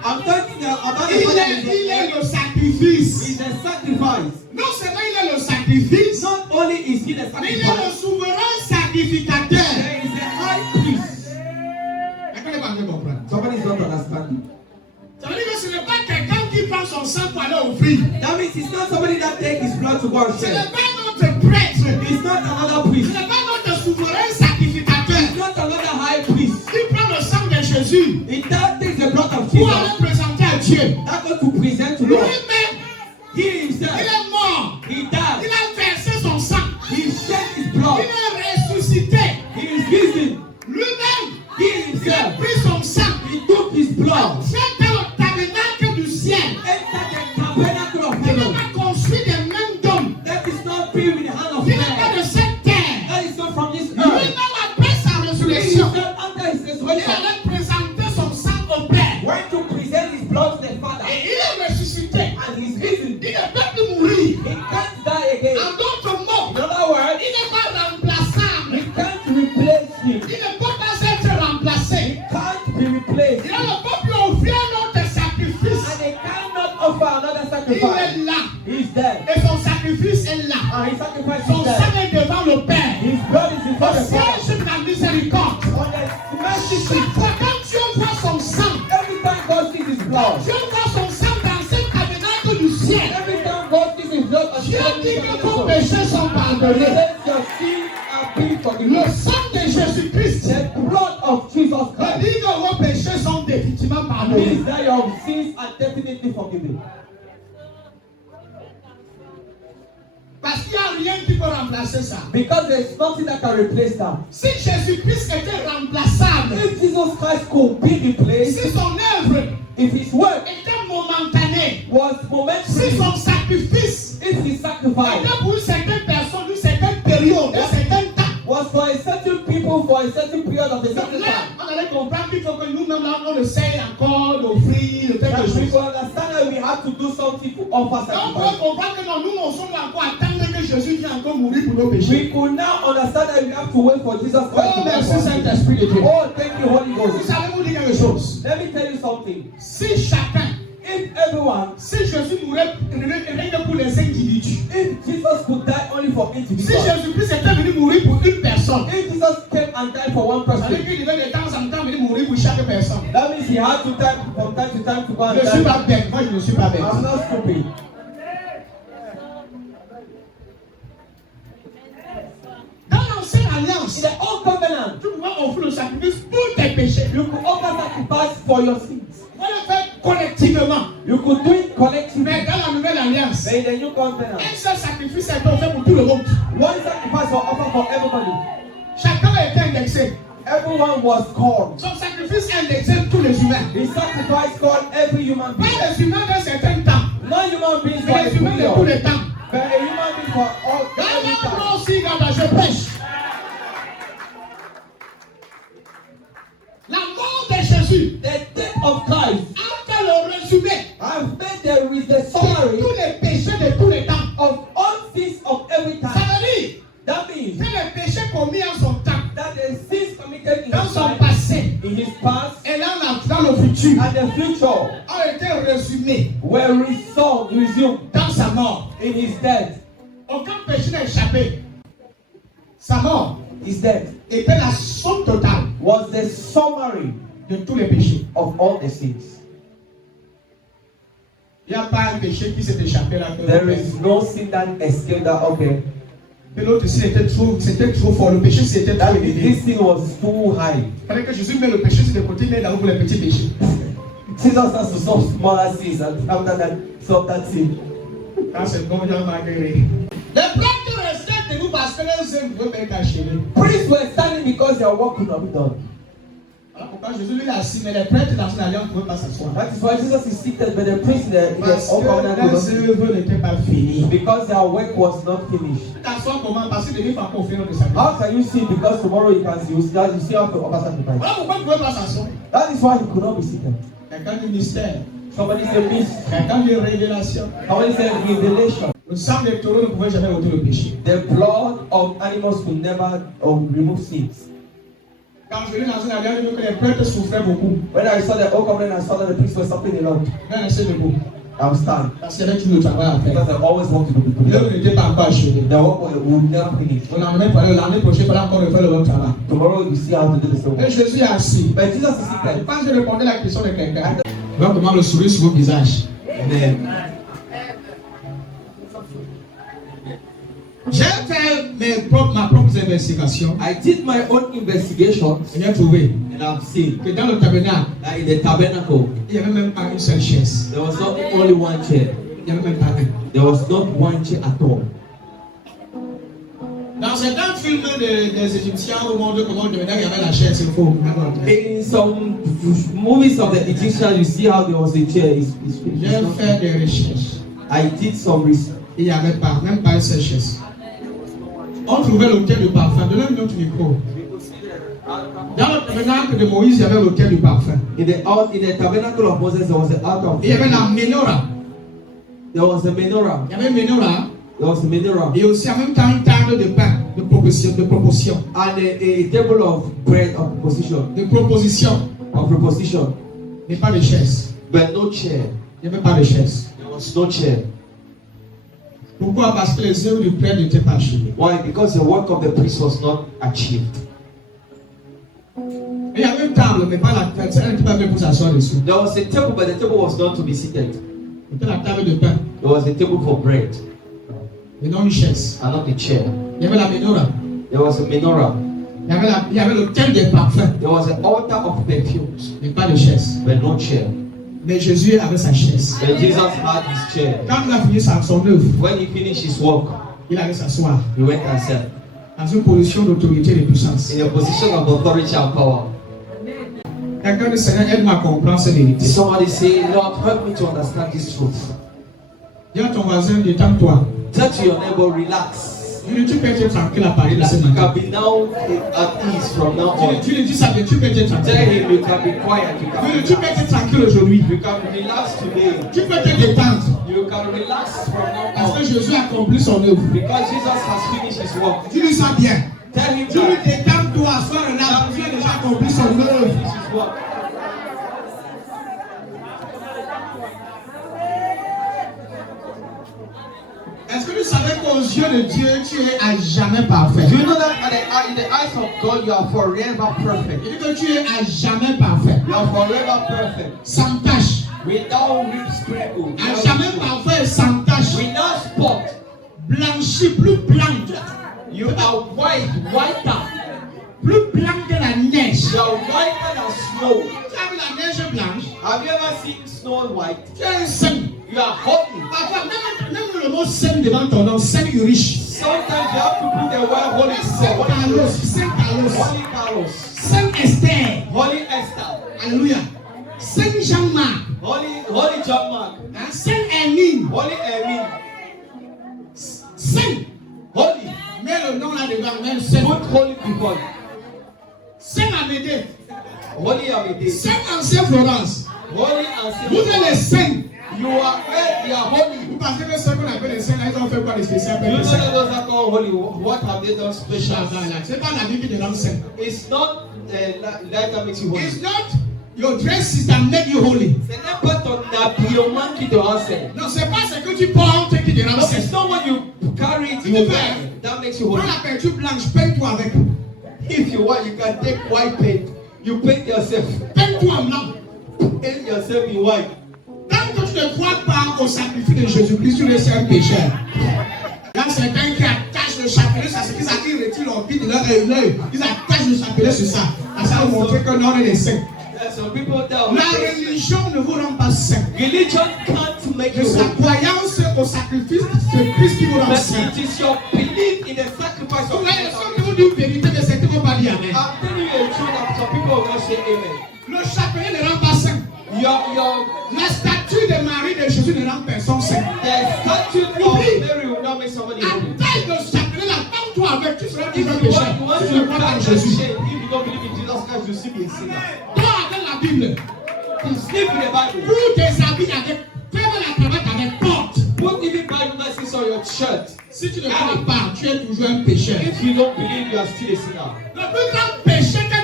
I'm talking about Il est le sacrifice. He's the sacrifice. Non seulement il est le sacrifice, Not only is he the mais il est le sacrifice, souverain sacrificateur. there is a high priest. Est-ce que les parents comprennent? Somebody is not understanding. Ça veut dire que ce n'est pas quelqu'un qui prend son sang pour aller offrir. That means it's not somebody that takes his blood to go and Ce n'est shed. pas notre prêtre. It's not another Ce priest. n'est pas notre souverain sacrificateur It's not another high priest. qui prend le sang de Jésus It that takes the blood of pour Jesus. aller présenter à Dieu. That goes to present to Lord. Lui-même, He il himself, est mort. he Il died. a versé son sang. He shed his Il blood. est ressuscité. He is risen. Lui-même, He il a himself, pris son sang. he took his blood. Entré dans le tabernacle du ciel. Entered the tabernacle of Il n'a heaven. pas construit des mains d'homme. That is not built with the hand of Il n'est pas man. de cette terre. That is not from this earth. Lui-même, après sa He résurrection, himself, after his il resurrection, allait présenter son sang au Père. went to present his blood to the Father. Et il est ressuscité. And he's risen. Il ne peut plus mourir. He can't die again. En d'autres mots, In other words, il n'est pas remplaçable. he can't replace him. Il ne peut pas être remplacé. Can't be replaced. Il ne peut plus offrir un autre sacrifice. And they cannot offer another Il sacrifice. est là. He's dead. Et son sacrifice est là. And his sacrifice Son is sang dead. est devant le Père. His blood is in Au front of the Father. siège de la miséricorde. On the mercy seat. Chaque fois quand Dieu voit son sang, Every time God sees his blood. Dieu voit son sang dans ce tabernacle du ciel. Every time God sees his blood. Dieu dit que vos péchés sont pardonnés. Let your sins are being Le forgiven. sang de Jésus-Christ The blood of Jesus Christ dit que vos péchés sont définitivement pardonnés. means that your sins are definitely forgiven. Parce qu'il n'y a rien qui peut remplacer ça. Because there is nothing that can replace that. Si Jésus-Christ était remplaçable, If Jesus Christ could be replaced, si son œuvre if his work était momentanée, was si momentary, son sacrifice if his sacrifice était pour une certaine personne, une certaine période, un certain temps, was for a certain people for a certain period of a donc certain là, time, on allait comprendre qu'il faut que nous-mêmes, là, on essaye encore d'offrir de quelque that we chose. will understand that we have to do something to offer Donc, on sacrifice. peut comprendre que non, nous, on sommes là encore à attendre que Jésus vienne encore mourir pour nos péchés. We could now understand that we have to wait for Jesus Christ Oh, to die merci for us. Saint-Esprit de Dieu. Oh, thank you, Holy Vous Ghost. savez vous dire quelque chose. Let me tell you something. Si chacun, If everyone, si Jésus mourait rien que pour les individus, if Jesus could die only for si individuals, Jésus-Christ était venu mourir pour une personne, if Jesus came and died for one ça veut dire person, qu'il devait de temps en temps venir mourir pour chaque personne. that means he had to time from time to time to go and Je ne suis die. pas bête, moi je ne suis pas bête. I'm not stupid. Dans l'ancienne In alliance, the old covenant, tu pouvais offrir le sacrifice pour tes péchés. you could offer sacrifice for your sins. Tu pouvais le faire collectivement. You could do it collectively. Mais dans la nouvelle alliance, But in the new covenant, un seul sacrifice est offert pour tout le monde. one sacrifice was offered for everybody. Chacun a été indexé. Everyone was called. Son sacrifice est indexé tous les humains. The sacrifice called every human being. Pas les humains d'un certain temps, Not human beings for mais a les humains de tous period, les temps. but a human being for all every Regarde time. moi aussi, regarde, je prêche. La mort de Jésus, The death of Christ, après le résumé I've made there is the de summary tous les péchés de tous les temps. of all sins of every Ça time. veut dire That means que les péchés commis en son temps, that the sins committed in dans his son life, passé in his past, et dans le futur, and the future ont été résumés were resumed dans sa mort. in his death. Aucun péché n'a échappé. Sa mort His death était la somme totale was the summary de tous les péchés. of all the sins. Il n'y a pas un péché qui s'est échappé là. There is no sin that escaped that. Okay, Que l'autre c'était trop fort. Le péché c'était that trop élevé. this sin was too high. Il fallait que Jésus met le péché sur le côté, mais là pour les petits péchés. Jesus has to solve smaller sins, and after that, solve that sin. Quand c'est bon, il y a malgré. Les prêtres restaient debout parce que les hommes veulent être achevés. Priests were standing because their work could not be done. Voilà pourquoi Jésus lui est assis, mais les prêtres dans une alliance ne pouvaient pas s'asseoir. That is why Jesus is seated, but the priests in the Parce old covenant could que not leurs œuvres n'étaient pas finies. because their work was not finished. T'assois comment? Parce que Dieu va pas offrir notre sacrifice. How can you see? Because tomorrow you can see, you still have to offer sacrifice. Voilà pourquoi tu ne pouvais pas s'asseoir. That is why he could not be seated. Quelqu'un du mystère, Somebody said peace. quelqu'un de révélation. Somebody said revelation. Le sang des taureaux ne pouvait jamais ôter le péché. The blood of animals will never remove sins. Quand je lis dans une alliance, je dis que les prêtres souffraient beaucoup. When I saw the old covenant, I saw that the priests were suffering a lot. Mais restez debout. I was stand. Parce qu'il y avait toujours le travail à faire. Because I always want to do Et it. eux n'étaient pas encore achevés. The work will never finish. On a même parlé l'année prochaine, il fallait encore refaire le même travail. Tomorrow you see how to do the same Et work. Jésus est assis. But Jesus is Je seated. pense que je répondais à la question de quelqu'un. Donc, comment le sourire sur vos visages. Amen. J'ai fait ma propre investigation. I did my own investigation Et j'ai trouvé and I've seen que dans le tabernacle, that in the tabernacle il n'y avait même pas une seule chaise. there was not only one chair. Il n'y avait même pas un. There was not one chair at all. Dans certains films des Égyptiens au monde, comment on devenait, il y avait la chaise, il faut. In some movies of the Egyptians, you see how there was a chair. J'ai fait des recherches. I did some research. Il n'y avait pas, même pas une seule chaise. On trouvait l'autel du parfum. Donnez-moi notre micro. Dans le tabernacle de Moïse, il y avait l'autel du parfum. In the tabernacle of Moses, there was an altar. Il y avait la menorah. There was a menorah. Il y avait une menorah. There was a menorah. Et aussi en même temps une table de pain de proposition. And a table of bread of position. De proposition. Of proposition. Mais pas de chaise. But no chair. Il n'y avait pas de chaise. There was no chair. Pourquoi? Parce que les œuvres du prêtre n'étaient pas achevées. Why? Because the work of the priest was not achieved. Et il y avait une table, mais pas la table. Elle n'était pas faite pour s'asseoir dessus. There was a table, but the table was not to be seated. C'était la table de pain. There was a table for bread Et non une chaise. and not a chair. Il y avait la menorah. There was a menorah. Il y avait l'autel des parfums. There was an altar of perfumes, Mais pas de chaise. but no chair. Mais Jésus avait sa chaise. But Jesus had his chair. Quand il a fini son œuvre, When he finished his work, il allait s'asseoir he went and sat dans une position d'autorité et de puissance. in a position of authority and power. Quelqu'un de Seigneur, aide-moi à comprendre cette vérité. Somebody say, Lord, help me to understand this truth. Dis à ton voisin, détends-toi. Tell to your neighbor, relax. Tu peux être tranquille à parler de ce You matin. can be now at ease from now on. Tu lui dis ça, tu peux être Tell tranquille. him you can be quiet. Tu peux être tranquille aujourd'hui. You can relax today. Tu peux te détendre. You can relax from now Parce on. que Jésus a accompli son œuvre. Because Jesus has finished his work. Tu lui ça bien. Tell him Tu lui that détends-toi, sois relax. Tu as déjà accompli son œuvre. his work. Est-ce que tu savais qu'aux yeux de Dieu, tu es à jamais parfait? Do you know that in the eyes of God you are forever perfect? Il dit que tu es à jamais parfait. You are forever perfect. Sans tache. Without sprinkle. À jamais parfait, sans tache. Without spot. Blanchi, plus blanc. You are whiter. Plus blanc que la neige. You are whiter than snow. Tu as vu la neige blanche? Have you ever seen snow white? Tu es un saint. You are holy. Parfois, même le mot saint devant ton nom, saint riche. Sometimes you have to put the word holy. Saint Carlos, Saint Carlos. Holy Carlos. Saint Esther. Holy Esther. Alléluia. Saint Jean-Marc. Holy John Mark. Saint Hermine. Holy Emin. Saint. Holy. Mets le nom là devant, même Saint. Put holy before. Saint Amédée. Holy Amide. Saint Ancien Florence. Holy Vous and êtes les saints. you are holy. Vous pensez que ceux qu'on appelle les saints, là, ils ont fait quoi de spécial? You know that those are called holy. What have they done special? C'est pas la vie qui te rend saint. It's not light that makes you holy. It's not your dress system make you holy. C'est n'est pas ton habillement qui te rend saint. Non, c'est pas ce que tu portes qui te rend No, saint. it's not what you carry it, Tu you fais. wear that makes you Prends holy. la peinture blanche, peins-toi avec. If you want, you can take white paint. You paint yourself. Peins-toi en blanc. Paint yourself in white. Tant que tu ne crois pas au sacrifice de Jésus-Christ, tu es un pécheur. Il y a certains qui attachent le chapelet, ça c'est qu'ils retirent leur pied de leur œil. Ils attachent le chapelet sur ça. À ça, pour montrer que non, on est des saints. Some people tell La religion ne vous rend pas saint. religion can't make you C'est la holy. croyance au sacrifice de Christ qui vous rend But saint. it is your belief in the sacrifice Vous of voyez, Jesus. ceux qui vous disent vérité, mais c'est qui ne vont pas dire amen. I'm telling you the truth that some people will not say amen. Le chapelet ne rend pas saint. Your La statue de Marie de Jésus ne rend personne saint. the statue of Mary will not make somebody holy. Attache le chapelet là, tends-toi avec, tu seras If toujours you pécheur. want Si tu ne to crois pas en catch Jésus. shame, if you don't believe in Jesus Christ, you still be a sinner. Toi avec la Bible, You sleep in the Bible. pour tes habits avec, fais-moi la cravate avec porte. Put even Bible verses on your shirt. Si tu ne crois pas, tu es toujours un pécheur. If you don't believe, you are still a sinner. Le plus grand péché que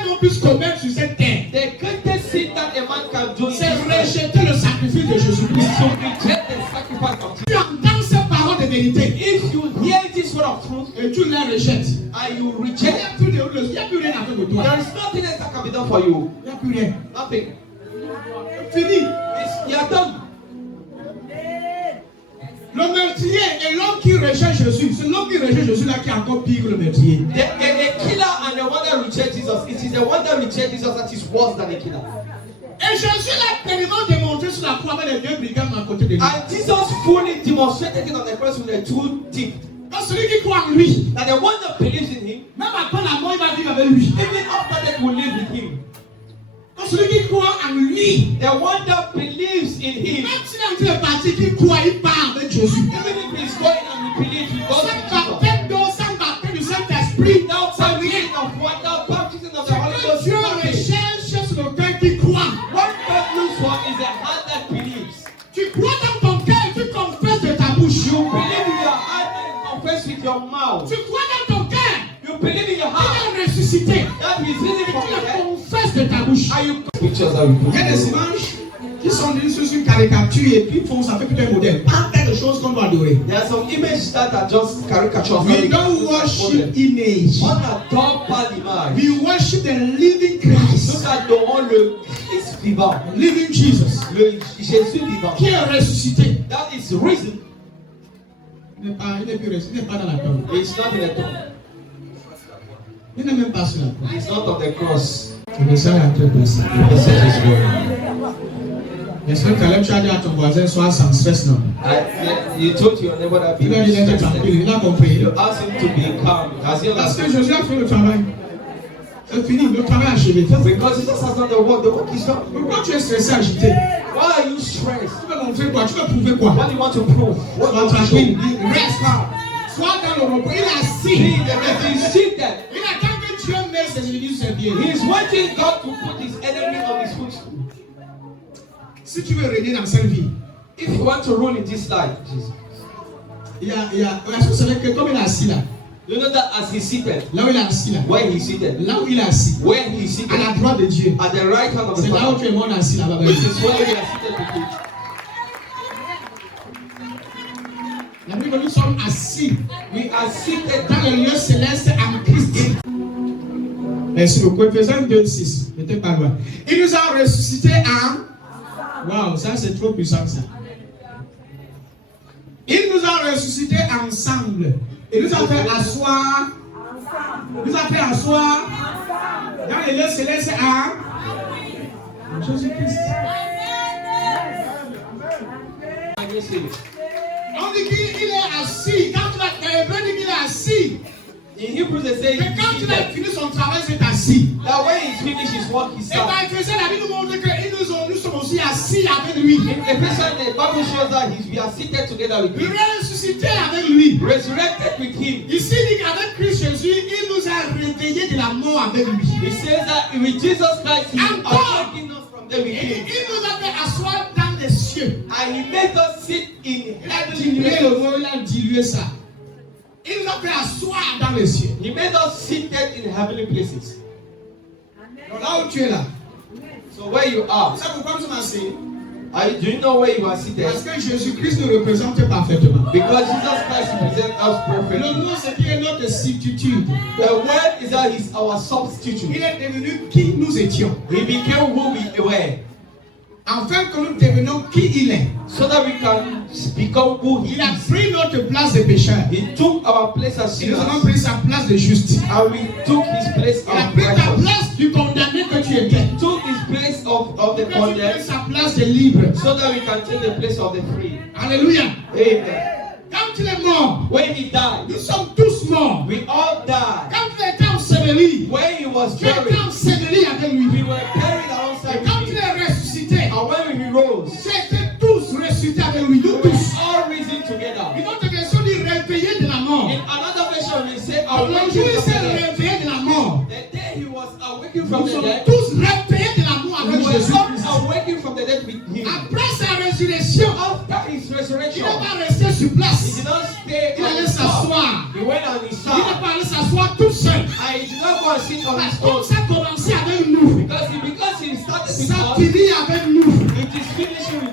qu'on puisse commettre sur cette terre, the greatest sin that a man can do is c'est rejeter le sacrifice de Jésus-Christ. to reject the sacrifice of Jesus. Tu entends ces paroles de vérité If you hear this word of truth et tu les rejettes, and you il n'y reject, a plus rien à faire de toi. there is nothing else that can be done for you. Il n'y a plus rien. Nothing. Fini. You are done. Le meurtrier et l'homme qui rejette Jésus, c'est l'homme qui rejette Jésus là qui est encore pire que le meurtrier. The killer and the one that rejects Jesus, it is the one that rejects Jesus that is worse than the killer. Et Jésus l'a pleinement démontré sur la croix avec les deux brigands à côté de lui. And Jesus fully demonstrated it on the cross with the two teeth. Donc celui qui croit en lui, That the one that believes in him, même après la mort, il va vivre avec lui. even after death, will live with him. Donc celui qui croit en lui, The one that believes in him, même s'il est en train de partir, qui croit, il part avec Jésus. even if he's going and he believes, he goes Sans with Jesus. baptême d'eau, sans baptême du Saint-Esprit, Without baptism of water, baptism of the Holy ce que Ghost, Dieu nothing. recherche sur le cœur qui croit. What God looks for is a heart that believes. Tu crois dans ton cœur et tu confesses de ta bouche. You believe in your heart and confess with your mouth. Tu crois dans ton cœur, You believe in your il heart est ressuscité. that he's risen Et from tu the le dead. confesses de ta bouche. Are you pictures that we put? Il y a des images qui sont sur une caricature et puis font ça fait tout un modèle. Pas quelque chose qu'on doit adorer. There are some images that are just caricatures. We don't worship image. On n'adore pas l'image. We worship the living Christ. Nous adorons le Christ vivant, Living Jesus. le Jésus vivant. Qui est ressuscité. That is risen. Il n'est plus ressuscité. Il n'est pas dans la tombe. It's not in the tomb. Il n'est même pas sur la croix. It's not on the cross. Le message est en train de passer. The message is going. J'espère que Caleb, tu as dit à ton voisin, sois sans stress, non? You told your neighbor that Il a dit d'être tranquille. Il a compris. You asked him to be calm. Has he Parce que understood? Jésus a fait le travail. C'est fini. Le travail est achevé. Because Jesus has done the work is done. Pourquoi tu es stressé, agité? Why are you stressed? Tu veux montrer quoi? Tu veux prouver quoi? What do you want to prove? What do Sois you want to tranquille. show? Reste. Sois dans le repos. Il est assis. He's seated. Il attend que Dieu mette ses ennemis sur ses pieds. He's wanting God to put his enemy on his footstool. Si tu veux régner dans cette vie, If you want to rule in this life, Jesus, est-ce que vous savez que comme il est assis là, you know that as he's seated, là où il est assis là, where he's seated, là où il est assis, when he's à seated, la droite de Dieu, at the right hand of the c'est là où Father, tu es mort assis là-bas. it is where we are seated with him. La Bible dit nous sommes assis We are seated dans le lieu céleste en Christ. Merci beaucoup. Éphésiens 2:6. N'était pas loin. Il nous a ressuscités en. Waouh, ça c'est trop puissant ça. Il nous a ressuscités ensemble. Il nous a fait asseoir. Il nous a fait asseoir dans les lieux célestes en Jésus-Christ. On dit qu'il est assis. Quand il est assis. in Hebrews they say Mais quand he's il a seated. fini son travail, c'est assis. That when he's finished his work, he's Et dans sat. Éphésiens, la Bible nous montre que nous sommes aussi assis avec lui. In Ephesians, the Bible shows that we are seated together with him, Ressuscité avec lui. resurrected with him. Ici, il dit qu'avec Christ Jésus, il nous a réveillés de la mort avec lui. He says that with Jesus Christ, he And has taken us from there with Et him. il nous a fait asseoir dans les cieux. And he made us sit in Il a heavenly dilué le places. mot, il a dilué ça. Il nous a fait asseoir dans les cieux. He made us seated in heavenly places. Donc là où tu es là, So where you are, c'est pourquoi nous sommes assis. do you know where you are seated? Parce que Jésus-Christ nous représente parfaitement. Because Jesus Christ represents us Le perfectly. mot, c'est qu'il est notre substitut. The word is that he's our substitute. Il est devenu qui nous étions. He became who we were, Afin que nous devenions qui il est. so that we can become who he Il a is. pris notre place de pécheur. He took our place as Et nous avons sinners, pris sa place de justice. and we took his place Il a of pris ta righteousness. place du condamné que tu étais. Took his place of the Que tu pris condemned, sa place de libre. so that we can take the place of the free. Alléluia. Amen. Quand il est mort, When he died, nous sommes tous morts. we all died. Quand il était enseveli, When he was tu étais buried, enseveli avec lui. we were buried Et alongside quand with il him. est ressuscité, And when he rose, tu étais tous ressuscités avec lui. Nous we were tous. all risen together. Une autre version dit réveillé de la mort. In another version, we say, Le jour awakened où il from s'est the dead. réveillé de la mort, The day he was awakened from nous the sommes dead, tous réveillés de la mort we avec were Jésus-Christ. all awakened from the dead with him. Après sa résurrection, After his il resurrection, n'est pas resté sur he place. did not stay Il on allait his spot. s'asseoir. He went on his Il n'est side. pas allé s'asseoir tout seul. And he did not go and sit on Parce his que own. ça a commencé avec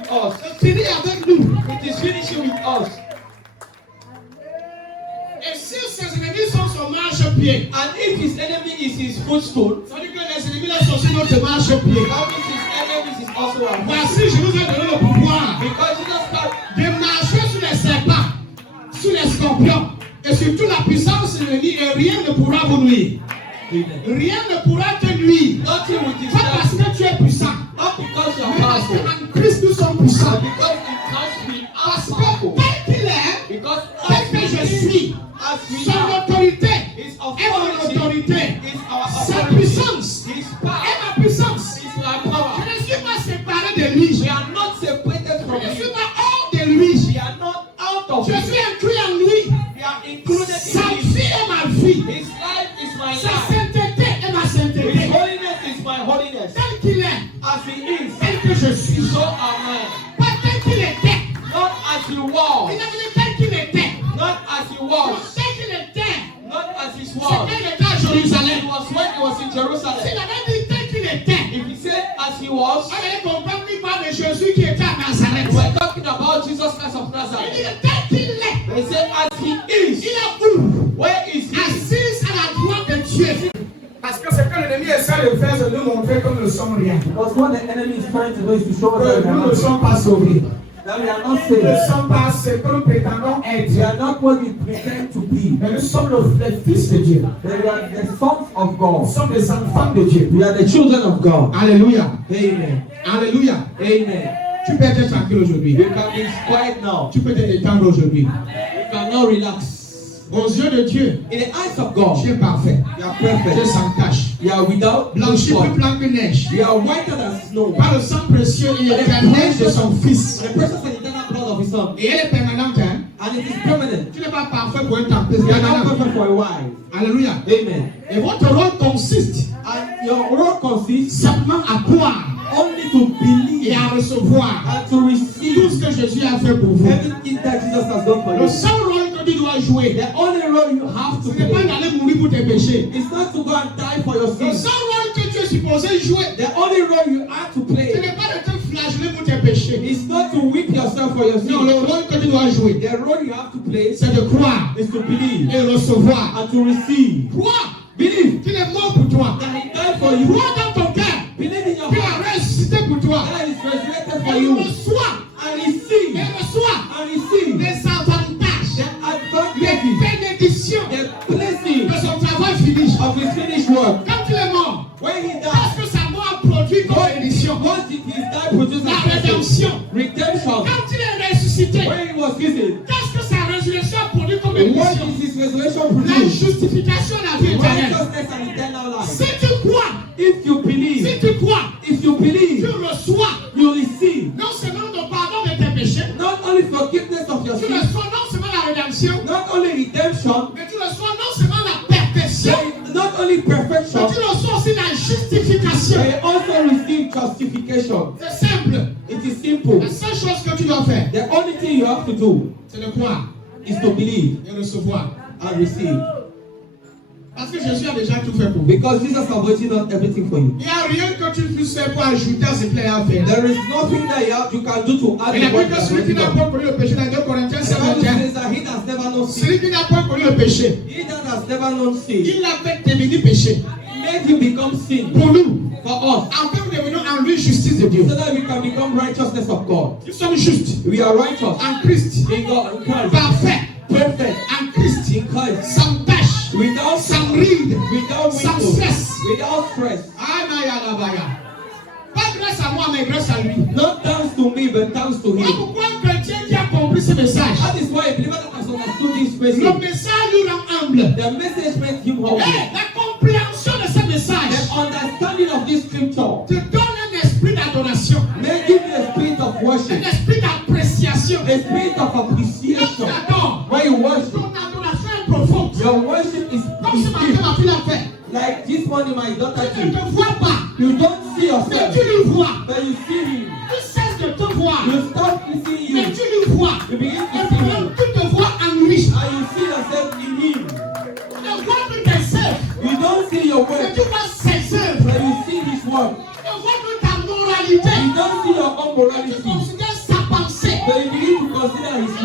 us. C'est fini avec nous. It is finishing with us. Et si ses ennemis sont son marchepied, And if his enemy is his footstool, ça veut dire que les ennemis là sont sur notre marchepied. that means his enemies is also our footstool. Voici, je vous ai donné le pouvoir Because Jesus Christ, de marcher sur les serpents, sur les scorpions et sur toute la puissance de l'ennemi et rien ne pourra vous nuire. Rien ne pourra te nuire. nothing will Pas parce disturb you. que tu es puissant, Not because you are mais parce powerful, qu'en Christ nous sommes puissants. but because in Christ we are Parce que powerful. tel qu'il est, Because tel as que we je is, suis, as we son are, autorité his et mon authority autorité, is our sa authority. puissance His et power ma puissance. is our power. Je ne suis pas séparé de lui. We are not separated from Je ne suis him. pas hors de lui. We are not out of Je him. suis inclus en lui. We are included Sa in him. vie est ma vie. His life is my Sa life. sainteté est ma His sainteté. holiness is my holiness. Tel qu'il est, As he is, tel que je suis. so am I. Pas tel qu'il était. Not as he was. Il a dit tel qu'il était. Not as he Non, was. tel qu'il était. Not as he C'est was. tel qu'il était à Jérusalem. It was when he was in S'il Jerusalem. avait dit tel qu'il était, If he said as he was, on allait comprendre qu'il parle de Jésus qui était à Nazareth. we're talking about Jesus Christ of Il Nazareth. dit tel qu'il est. They say as he is. Il est où? Where is he? Assis à la droite de Dieu. Parce que ce que l'ennemi essaie de faire, c'est de nous montrer que nous ne sommes rien. Because what the enemy is trying to do is to show us that Que we are nous ne not, sommes pas sauvés. that we are not Nous ne saved. sommes pas ce que nous prétendons We être. are not what we pretend to be. Mais nous sommes les fils de Dieu. That we are the sons of Nous God. sommes les enfants de Dieu. We are the children of God. Alléluia. Amen. Alléluia. Amen. Tu peux être tranquille aujourd'hui. You can be quiet now. Tu peux te détendre aujourd'hui. You can now relax. Aux yeux de Dieu, In the eyes of God, tu es parfait. you are Tu es perfect. sans tache. You are without Blanchi spot. plus blanc que neige. You are whiter than snow. Par le sang précieux et éternel de son Fils. The precious and eternal blood of his son. Et elle est permanente. Hein? And it is permanent. Tu n'es pas parfait pour un temps. C'est You are not permanent. perfect for a while. Alléluia. Amen. Et votre rôle consiste And your role consists simplement à croire only to et believe à recevoir and to tout receive ce que Jésus a fait pour vous. everything that Jesus has done for Le you. seul rôle que tu dois jouer, The only role you have ce to n'est pas play d'aller mourir pour tes péchés. is not to go and die for your Le sins. seul rôle que tu es supposé jouer, The only role you have to ce play n'est pas de te flageller pour tes péchés. is not to whip yourself for your Non, sins. le rôle que tu dois jouer, The role you have to play c'est de croire is to believe et recevoir. and to receive. Crois Believe qu'il est mort pour toi. that he died for you. Crois dans ton cœur Believe in your qu'il heart a ressuscité pour toi. that is resurrected for Et you. reçois, And receive. et reçois And receive les avantages, the les advantages, bénédictions the blessings de son travail fini. of his finished work. Quand il est mort, When he died, qu'est-ce que sa mort a produit comme bénédiction? what did his die produce La as blessing? rédemption. Redemption. Quand il est ressuscité, When he was risen, qu'est-ce que sa résurrection a produit comme what bénédiction? did his resurrection La produce? justification de la vie éternelle. Righteousness and eternal life. Si tu crois, If you believe, si tu crois, if you tu believe, reçois you receive non seulement le pardon de tes péchés, not only forgiveness of your tu sins, reçois non seulement la rédemption, not only redemption, mais tu reçois non seulement la perfection, not only mais perfection, tu reçois aussi la justification. they also receive justification. C'est simple. It is simple. La seule chose que tu dois faire, The only thing you have to do c'est de croire is to believe et recevoir. and receive. Parce que Jésus a déjà tout fait pour vous. Because Jesus has already done everything for you. Il n'y a rien que tu puisses faire pour ajouter à ce qu'il a fait. There is nothing that you can do to add Il a to what dit you que have celui qui already n'a done. pas connu le péché dans 2 Corinthiens The Bible 7:21, says that he that has never known sin, celui qui n'a pas connu le péché, he that has never known sin, il l'a fait devenir péché made him become sin pour nous, for us, afin que nous devenions en lui justice de Dieu. so that we can become righteousness of God. Nous sommes justes We are righteous en Christ, in God, in Christ, parfaits perfect en Christ, in Christ, sans tache, without sans ride, without sans wrinkles, stress. without stress. Pas grâce à moi, mais grâce à lui. Not thanks to me, but thanks to Voilà him. pourquoi un chrétien qui a compris ce message, That is why a believer that has understood this le message, message lui rend humble. the message made him humble. Et la compréhension de ce message The understanding of this scripture te donne un esprit d'adoration, may give you a spirit of un worship, esprit d'appréciation. a spirit of Quand tu appreciation. adores, When you worship, ton adoration est profonde. your worship Comme ce is matin, deep. ma fille l'a fait. Like this morning, my daughter Tu ne did. te vois pas, You don't see mais yourself, tu lui vois. but you see him. Tu cesses de te voir, You stop seeing mais you. tu lui vois. You begin Et to see puis him. tu te vois en lui. And you see yourself in him. Tu ne vois plus tes œuvres, You don't see your mais work, tu vois ses œuvres. but you see his work. Tu ne vois plus ta moralité. You don't see your own Tu morality. considères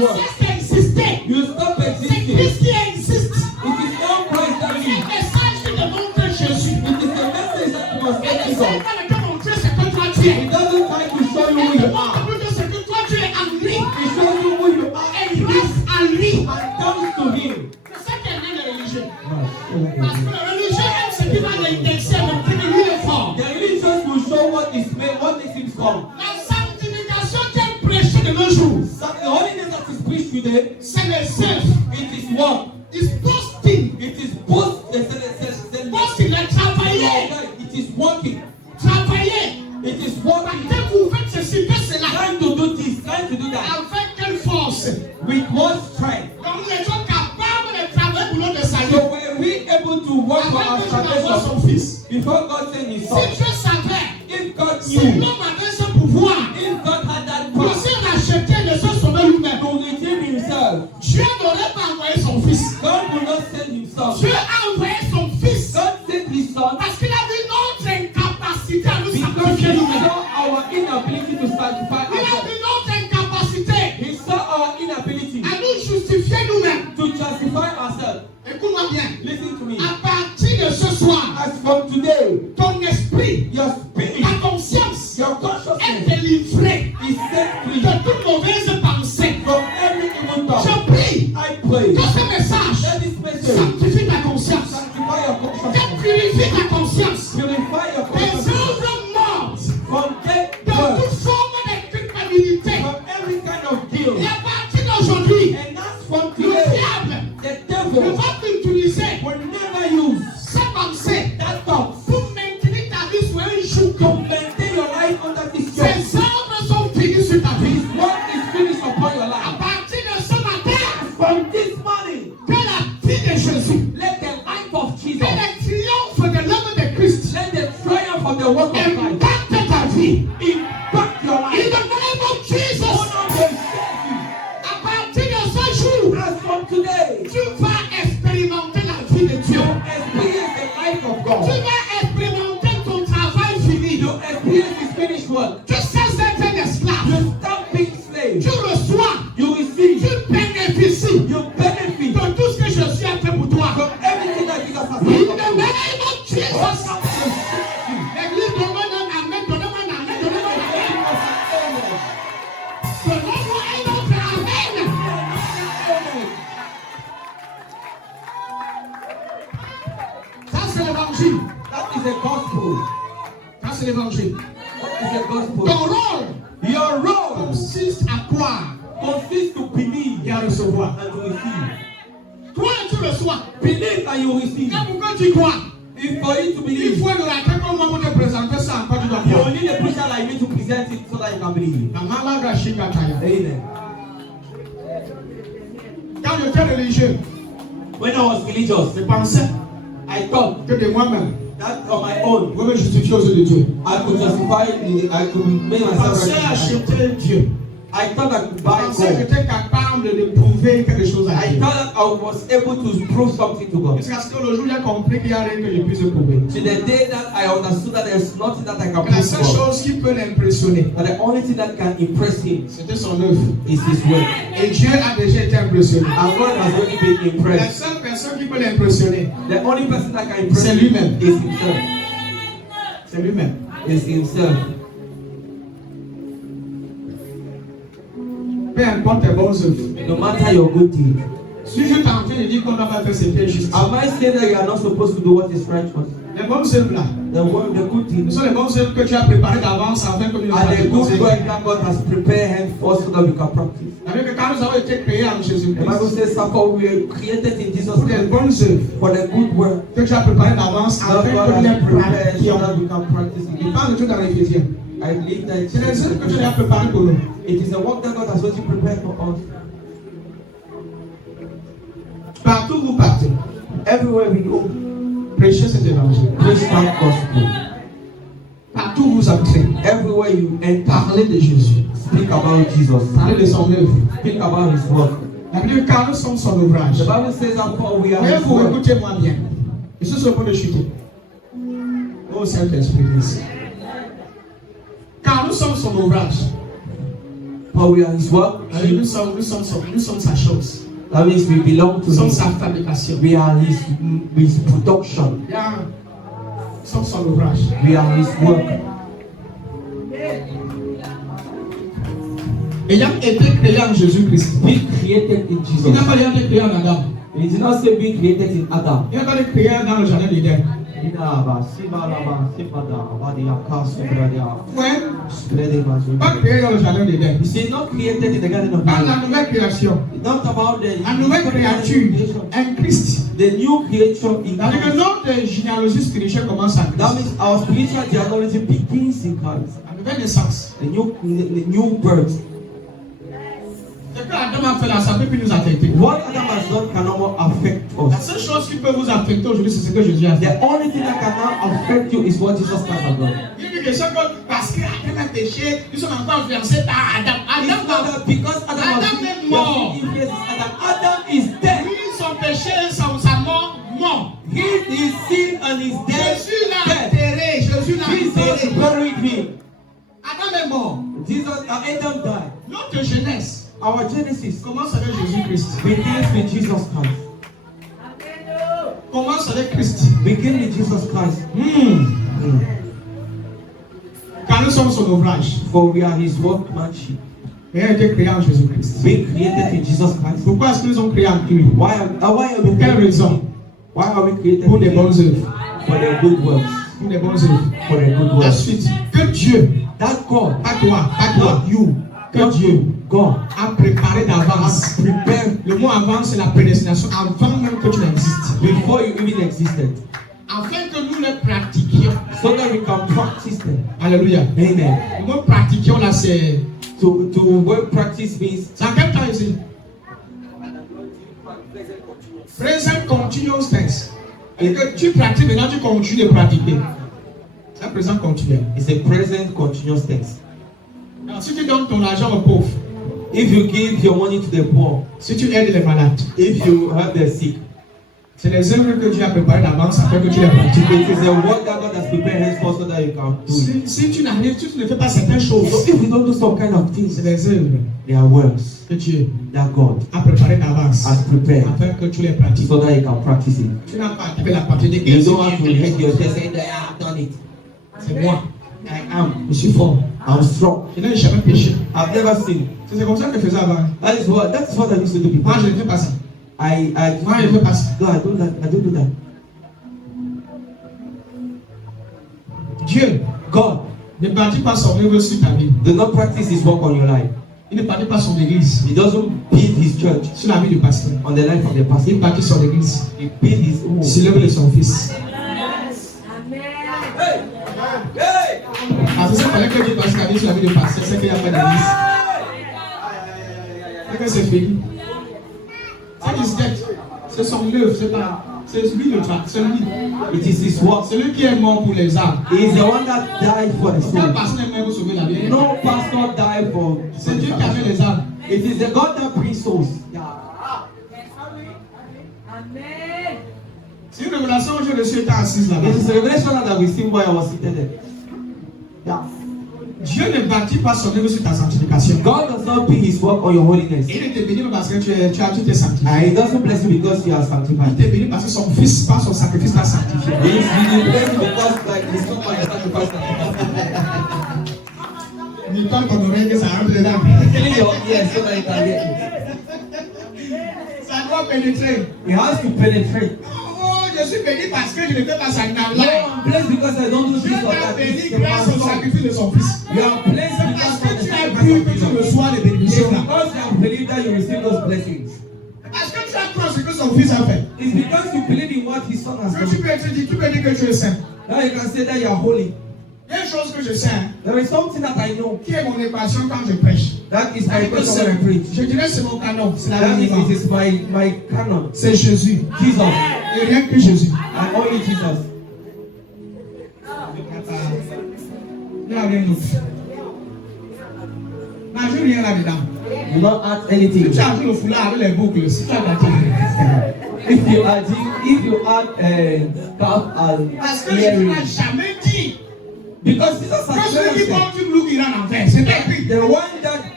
work. cesse d'exister. You stop C'est existing. Christ qui existe. It is not Christ that C'est lives. un message qui démontre Jésus. It is a message that was Et le taken seul on. dans lequel on veut, c'est que toi tu es. It doesn't try to show you who Et le you monde are. veut que c'est que toi tu es en lui. It shows you who you are Et grâce à lui. and comes to him. C'est ça qui est bien les religieux. Parce que le religieux aime ce qui va l'indexer, montrer que lui est fort. The religious will show what makes him strong. La sanctification qu'elle prêchait de nos jours, So the holiness that is preached today, c'est le self. it is what? It's boasting. It is both. Boasting, like travailler. It is working. Travailler. It is Parce working. que vous faites ceci, faites cela. Trying to do this, trying to do that. Avec quelle force? With what strength? Donc nous étions capables de travailler pour notre salut. So were we able to work for Avant our que Dieu n'envoie salvation son fils. before God sent his Si son? Dieu savait, If God si knew, l'homme avait ce pouvoir if God had that pour power se racheter et se sauver lui-même, to redeem himself, Dieu n'aurait pas envoyé son fils. God will not send himself. Dieu a envoyé son fils God sent his son parce qu'il a vu notre incapacité à nous because sanctifier he nous-mêmes. saw our inability to sanctify Il a ourselves. vu notre incapacité He saw our inability à nous justifier nous-mêmes. to justify ourselves. Écoute-moi bien. Listen to me. À partir de ce soir, As from today, ton esprit, your spirit, ta conscience your est consciousness délivrée is set free de toute mauvaise pensée. from every evil thought. Je prie I pray que ce message that this message sanctifie ta conscience, sanctify your que consciousness, purifie ta conscience, purify your des consciousness œuvres mortes, from dead de birth, toute forme de culpabilité. from every kind of Et guilt. à partir d'aujourd'hui, And as from le today, diable the ne devil va plus utiliser will never use ses pensées that thought pour maintenir ta vie sur un joug. to maintain your life under this yoke. Ses œuvres sont finies sur ta vie. His work is finished upon your À life. partir de ce matin, From this morning, que la vie de Jésus, let the life of que Jesus, le triomphe de l'œuvre de Christ let the triumph of the work of Christ impacte ta vie. impact your In life. the name of Jesus, Honor will save à partir de ce jour, you. As from today, tu vas expérimenter la vie de Dieu. you experience the life of Tu God. vas expérimenter ton travail fini. You experience His finished work. Tu cesses d'être un esclave. You stop being slave. Tu reçois, You receive. tu bénéficies You benefit de tout ce que Jésus a fait pour toi. from everything that Jesus has In done the for you. name of Jesus. Welcome to the city. L'église demande un amen, donnez-moi un amen, donnez-moi un amen. Donnez-moi un autre amen. Ça c'est l'évangile. That is a gospel. Ça c'est l'évangile. That is a gospel. Ton rôle Your role consiste à croire consists to believe et à recevoir. and to receive. Toi tu reçois. Believe and you receive. Et pourquoi tu crois? If for you to Il believe, faut nous raconter comment on te présenter ça encore tu dois you croire. need a preacher like me to present it so that you can believe. La malaga shikataya. Amen. Quand j'étais religieux, When I was religious, je pensais I thought que de moi-même, that on my own, je me justifier aux yeux de Dieu. I could justify, I could make Je myself pensais right. acheter Dieu. I thought I could Je buy pensais que God. j'étais capable de prouver quelque chose à I Dieu. thought that I was able to prove something to God. Jusqu'à ce que le jour j'ai compris qu'il n'y a rien que je puisse prouver. To the day that I understood that there's nothing that I can Que la prove seule to God. chose qui peut l'impressionner, That the only thing that can impress Him c'était son œuvre. is His work. Et Dieu a déjà été impressionné. And God has only been La impressed. seule personne qui peut l'impressionner, The only person that can impress c'est Him lui-même. is Himself. C'est lui-même. Is Himself. Peu importe tes bonnes œuvres. No matter your good deed. Si je t'en train de dire qu'on doit pas faire ce qui est juste, Am I saying that you are not supposed to do what is righteous? les bonnes œuvres là, The good ce deeds sont les bonnes œuvres que tu as préparées d'avance afin que nous are the good fassions. work that God has prepared henceforth so that we can practice. Avec que quand nous avons été créés en The Jésus-Christ, Bible says, "Therefore we were created in Jesus pour les Christ bonnes œuvres for the good work que tu as préparées d'avance that afin God que nous has les prepared so pratiquions. that we can practice Il it." parle de tout dans l'Éphésiens. I believe that C'est les œuvres que tu as préparées pour nous. it is a work that God has already prepared for us. Partout où vous partez, Everywhere we go, prêchez cet évangile. preach that gospel. Partout où vous entrez, Everywhere you enter, parlez de Jésus. speak about Jesus. Parlez de son œuvre. Speak about His work. La Bible, car nous sommes son ouvrage. The Bible says that for we are Mais His vous work. écoutez-moi bien. Je suis sur le point de chuter. Oh Saint-Esprit, ici. Car nous sommes son ouvrage. For we are His work. Nous sommes sa chose. That means we belong to Nous sommes Him. sa fabrication. We are His production. Yeah. Nous sommes son ouvrage. We are His work. Ayant été créé en Jésus-Christ. Be created in Il Jesus. n'a pas été créé en Adam. He did not say be created in Adam. Il n'a pas été créé dans le jardin d'Éden. Ouais. Pas créé dans le jardin d'Éden. You see, not created in the Garden of Dans Eden. la nouvelle création, Not about la nouvelle créature, un Christ. the new creature in C'est-à-dire que Christ. notre généalogie spirituelle commence à That Christ. means our spiritual genealogy begins in Christ. La nouvelle naissance. The new birth. Ce que Adam a fait là, ça peut plus nous affecter. What Adam has done cannot more affect La us. seule chose qui peut vous affecter aujourd'hui, c'est ce que Jésus a fait. The only thing that can now affect you is what Jesus Christ has done. Il dit que c'est parce qu'Adam a péché, nous sommes encore influencés par Adam. It's Adam not a that because Adam Adam was est mort. Adam is dead. lui, son péché, sa mort, mort. His sin and his death. Jésus l'a Dead. enterré. Jésus l'a Jesus enterré. buried him. Adam est mort. Adam died. Notre jeunesse Our Genesis commence avec Jésus-Christ. begins with Jesus Christ. Commence avec Christ. Begin with Jesus Christ. Car nous sommes son ouvrage. For we are His workmanship. Et a été créé en Jésus-Christ. Being created in Jesus Christ. Pourquoi est-ce que nous sommes créés en lui? Why are we Pour quelle created? raison? Why are we created? Pour des bonnes œuvres. For the good works. Pour des bonnes œuvres. For the good La works. suite, que Dieu, That God, pas toi, not you, que Dieu God a préparé d'avance. has prepared Le mot avant, c'est la prédestination, avant même que tu n'existes. before you even existed, Afin que nous les pratiquions. so that we can practice them. Alléluia. Amen. Le mot pratiquions là, c'est. To work practice means C'est en quel temps ici? Present continuous tense. Et que tu pratiques, maintenant tu continues de pratiquer. C'est un présent continuel. it's a present continuous tense. Alors, si tu donnes ton argent aux pauvres, If you give your money to the poor, si tu aides les malades, if you help the sick, c'est les œuvres que Dieu a préparées d'avance afin que tu les pratiques. it is a work that God has prepared henceforth so that you can do it. Si tu n'arrives, si tu ne fais pas certaines choses, So if you don't do some kind of things, c'est les œuvres they are works que Dieu that God a préparées d'avance has prepared afin que tu les pratiques. so that you can practice it. Tu n'as pas activé la partie de You don't have to hate yourself saying that I have done it. C'est moi. I am. Je suis fort. I'm strong. Je n'ai jamais péché. I've never sinned. C'est comme ça que je faisais avant. That is what I used to do Moi, before. je ne fais pas ça. Moi, je ne fais pas ça. No, I don't do that. Dieu God ne bâtit pas son œuvre sur ta vie. do not practice His work on your life. Il ne bâtit pas son église He doesn't build His church sur la vie du pasteur. on the life of the pastor. Il bâtit son église He built His home. sur l'œuvre de son fils. Parce que c'est fallait que Dieu bâtisse la vie sur la vie du pasteur, c'est qu'il n'y a pas d'église. C'est que c'est fini. C'est his death. C'est son œuvre, c'est pas. C'est lui le trac, c'est lui. It is His work. C'est lui qui est mort pour les âmes. He is the one that died for the Aucun soul. pasteur n'est mort pour sauver la vie. No pastor died for. C'est Dieu qui a fait les âmes. It is the God that brings souls. C'est une révélation que je reçue étant assise là-bas. It is a revelation that we see while I was seated there. Yeah. Dieu ne bâtit pas son œuvre sur ta sanctification. God does not build His work on your holiness. Il ne te bénit pas parce que tu t'es sanctifié. And He doesn't bless you because you are Il sanctified. te bénit parce que son fils, par son sacrifice, t'a sanctifié. He bless you because like His son by the sacrifice. Il parle ton oreille que ça rentre dedans. Killing your ears so that you can hear Ça doit pénétrer. it. It has to penetrate. Oh, je suis béni parce que je ne fais pas ça. No, I'm blessed because I don't do Dieu this or t'a that. béni This is grâce au my son. sacrifice de son fils. You are blessed C'est because parce of que the tu as sacrifice cru of que tu Jesus. reçois les It's bénédictions là. because you have believed that you receive those blessings. Parce que tu as cru ce que son fils a fait. It's because you believe in what His son has Que tu done. peux dire que tu es saint. Now you can say that you are holy. Il y a une chose que je sais, hein, There is something that I know. qui est mon équation quand je prêche. That is my question when I preach. Je dirais c'est mon canon, c'est la That vie is, vivante. it is my canon. C'est Jésus. Jesus. Et rien que Jésus. And only Jesus. Il n'y a rien d'autre. N'ajoute rien là-dedans. Do not add anything. Si tu ajoutes le foulard avec les boucles, si tu as gâté. If you add cap and Parce que Jésus earring. n'a jamais dit Because Jesus que has celui never qui said porte une loupe ira en enfer. C'est écrit. the one that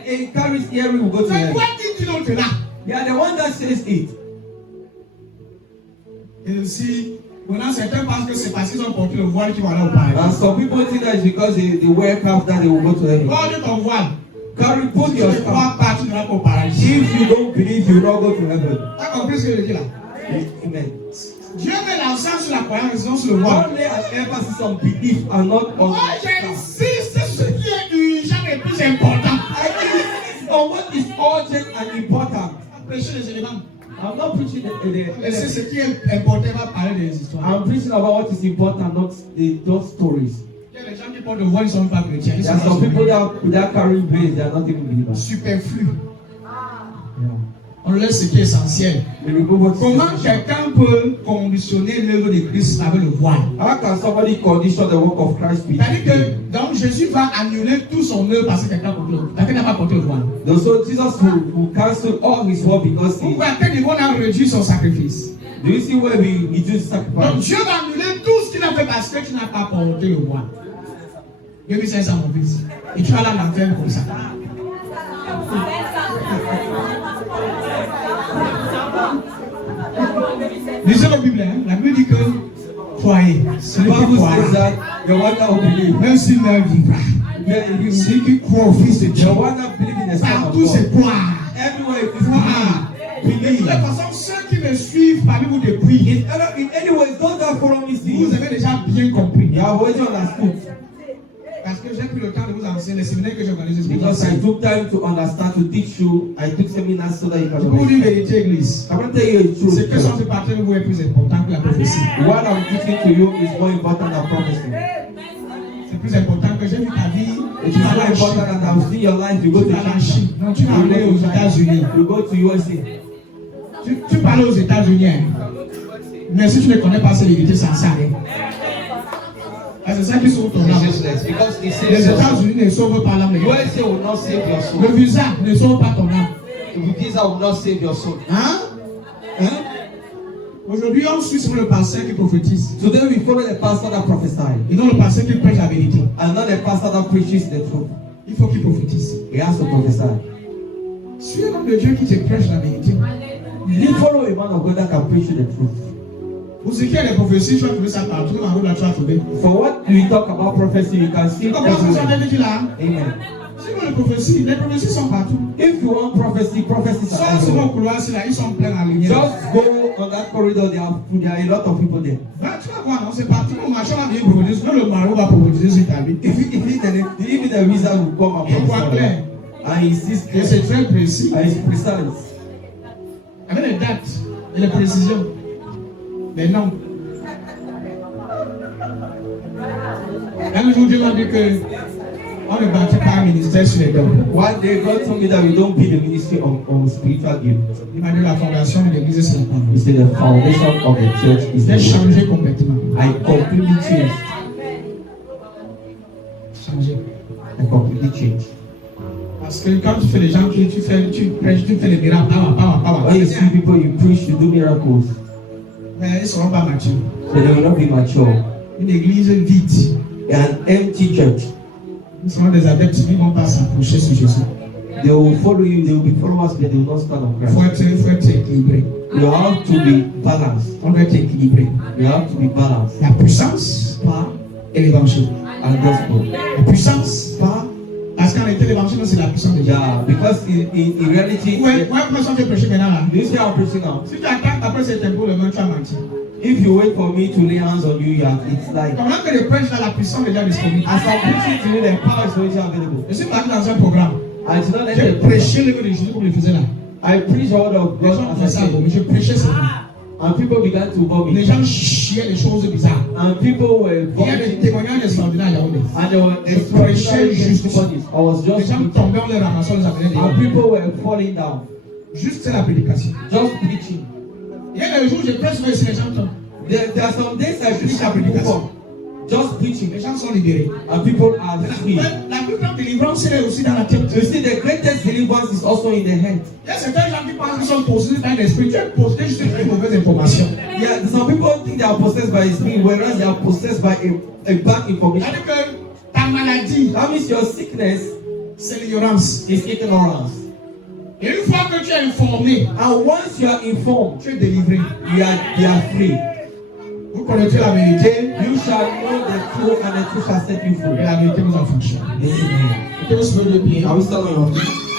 it carries hearing will go to Mais heaven. toi qui dis l'autre là. They are the one that says it. Et aussi, maintenant certains pensent que c'est parce qu'ils ont porté le voile qu'ils vont aller au paradis. And some people think that it's because they wear cap that they will go to heaven. Porte ton voile. Carry, put Si your tu ne crois cap. pas, tu ne vas pas au paradis. If you don't believe, you will not go to heaven. Tu as compris ce que je dis là? Amen. Dieu met l'accent sur la croyance, non sur le voile. Only an emphasis on belief and not on Moi, the cap. j'insiste sur ce qui est urgent et plus important. I insist on what is urgent and important. Prêcher les éléments. I'm not preaching Et c'est ce the qui est important, on va parler des histoires. I'm preaching about what is important, not those stories. Il y a des gens qui portent le voile, ils ne sont pas chrétiens. Ils There sont are some pas people that carry veils, they are not even believers. superflus. Yeah. On laisse ce qui est essentiel. They remove what is Comment essential. quelqu'un peut conditionner l'œuvre de Christ avec le voile? How can somebody condition the work of Christ with C'est-à-dire veil? que donc Jésus va annuler tout son œuvre parce que quelqu'un n'a pas porté le voile. So Jesus will cancel all his work because he. Pourquoi quel niveau a réduit son sacrifice? Do you see where we do Donc sacrifice? Dieu va annuler tout ce qu'il a fait parce que tu n'as pas porté le voile. 2500 mon fils. Et tu vas là en enfer comme ça. Lisez la Bible, hein? La Bible dit que croyez. The Celui qui Bible croira, says that the one that will believe, même s'il meurt, vivra. Celui qui croit au Fils de Dieu, the one that believes in the Son of partout c'est God, croire. everywhere it is Croire. believe. De toute façon, ceux qui me suivent parmi vous depuis, In any way, those that follow me see, vous avez déjà bien compris. you have already understood. Parce que j'ai pris le temps de vous enseigner les séminaires que j'ai organisés. Because I took time to understand, to teach you. I took seminars so that you Je can peux vous dire la understand. vérité, Église. I'm going to tell you the Ce que sont truth. fait partir de vous est plus important que la prophétie. What I'm teaching to you is more important than prophecy. C'est plus important que j'ai vu ta vie. It Tu is vas more à la important Chine. than I'll see your life. You go Tu to vas à la China. Chine. Non, tu vas You aller aux go to États-Unis. China. You go to USA. Tu parles aux États-Unis. Hein. Mais si tu ne connais pas ces vérités, ça ne sert à rien. Ah, c'est ça qui sauve ton âme. Useless because it Les says États-Unis ne sauvent pas l'âme. USA will not save your soul. Le visa ne sauve pas ton âme. The visa will not save your soul. Hein? Hein? Aujourd'hui, on suit sur le pasteur qui prophétise. Today we follow the pastor that prophesies Et non le pasteur qui prêche la vérité. and not the pastor that preaches the truth. Il faut qu'il prophétise. He has to prophesy. Suis un homme de Dieu qui te prêche la vérité. You follow a man of God that can preach you the truth. Pour ce qui est des prophéties, tu vas trouver ça partout. En haut là, tu vas trouver. For what we talk about prophecy, you can see Tu comprends ce que ça everywhere. veut dire là? Amen. Si vous les prophéties sont partout. If you want prophecy, prophecies are Sors sur everywhere. vos couloirs, là, ils sont pleins en lumière. Just go on that corridor, there are a lot of people there. Ben, tu vas voir, non, c'est partout. Mon machin va venir prophétiser. Même le marabout va prophétiser sur ta vie. Even the wizard will come and Il voit clair. prophesy. And he sees Et c'est très précis. and it's precise. Avec les dates et les précisions. Les noms. Un jour, Dieu m'a dit que on ne bâtit pas un ministère sur les dons. One day, God told me that we don't build a ministry on spiritual gifts. Il m'a dit la fondation de l'église, c'est la He parole. said the foundation of the church is the J'ai word. changé complètement. I completely changed. Changé. I completely changed. Parce que quand tu fais les gens, tu prêches, tu fais les miracles, When you see people, you preach, you do miracles. mais ils ne seront pas matures. So they will not be mature. Une église vide. An empty church. Ils seront des adeptes qui ne vont pas s'approcher sur Jésus. They will follow you, they will be followers, but they will not stand on Il faut Christ. être équilibré. You have to be balanced. On doit être équilibré. You have to be balanced. La puissance par et l'évangile. And gospel. La puissance par. Parce qu'en réalité, l'évangile, c'est la puissance de Dieu. Yeah, because in reality, Ouais, comment ça fait prêcher maintenant là? you see how I'm preaching now. Si tu attends après cet impôt, le main, tu as menti. If you wait for me to lay hands on you, it's like Pendant que le prêche là, la puissance est déjà disponible. as I'm preaching to you, the power is already available. Je suis parti dans un programme. I did not let J'ai the prêché le de Jésus comme je le faisais là. I preached the word of Les gens God faisaient as I ça, said, mais je prêchais ça. and people began to Les vomit, gens chiaient des choses bizarres. and people were Il y a des vomiting, témoignages extraordinaires à Yaoundé. and there were extraordinary testimonies. I was Les just gens preaching, tombaient, on les ramassait, on les amenait and dehors. people were falling down, Juste la prédication. just preaching. Il y a des jours où je prêche ici, les gens tombent. There are some days I preach and people fall, just preaching, Les gens sont libérés. and people are free. La plus grande délivrance, elle est aussi dans la tête. You see, the greatest deliverance is also in the head. Il y a certains gens qui pensent qu'ils sont possédés par l'esprit. Tu es possédé juste par une mauvaise information. Yeah, some people think they are possessed by a spirit, whereas they are possessed by a bad information. C'est-à-dire que ta maladie, That means your sickness, C'est l'ignorance. It's ignorance. Et une fois que tu es informé, And once you are informed, tu es délivré. you are free. Vous connaîtrez la vérité You shall know the truth, and the truth shall set you et free. la vérité vous affranchira. Amen. Mettez vos mains de pied. Are we still on your feet?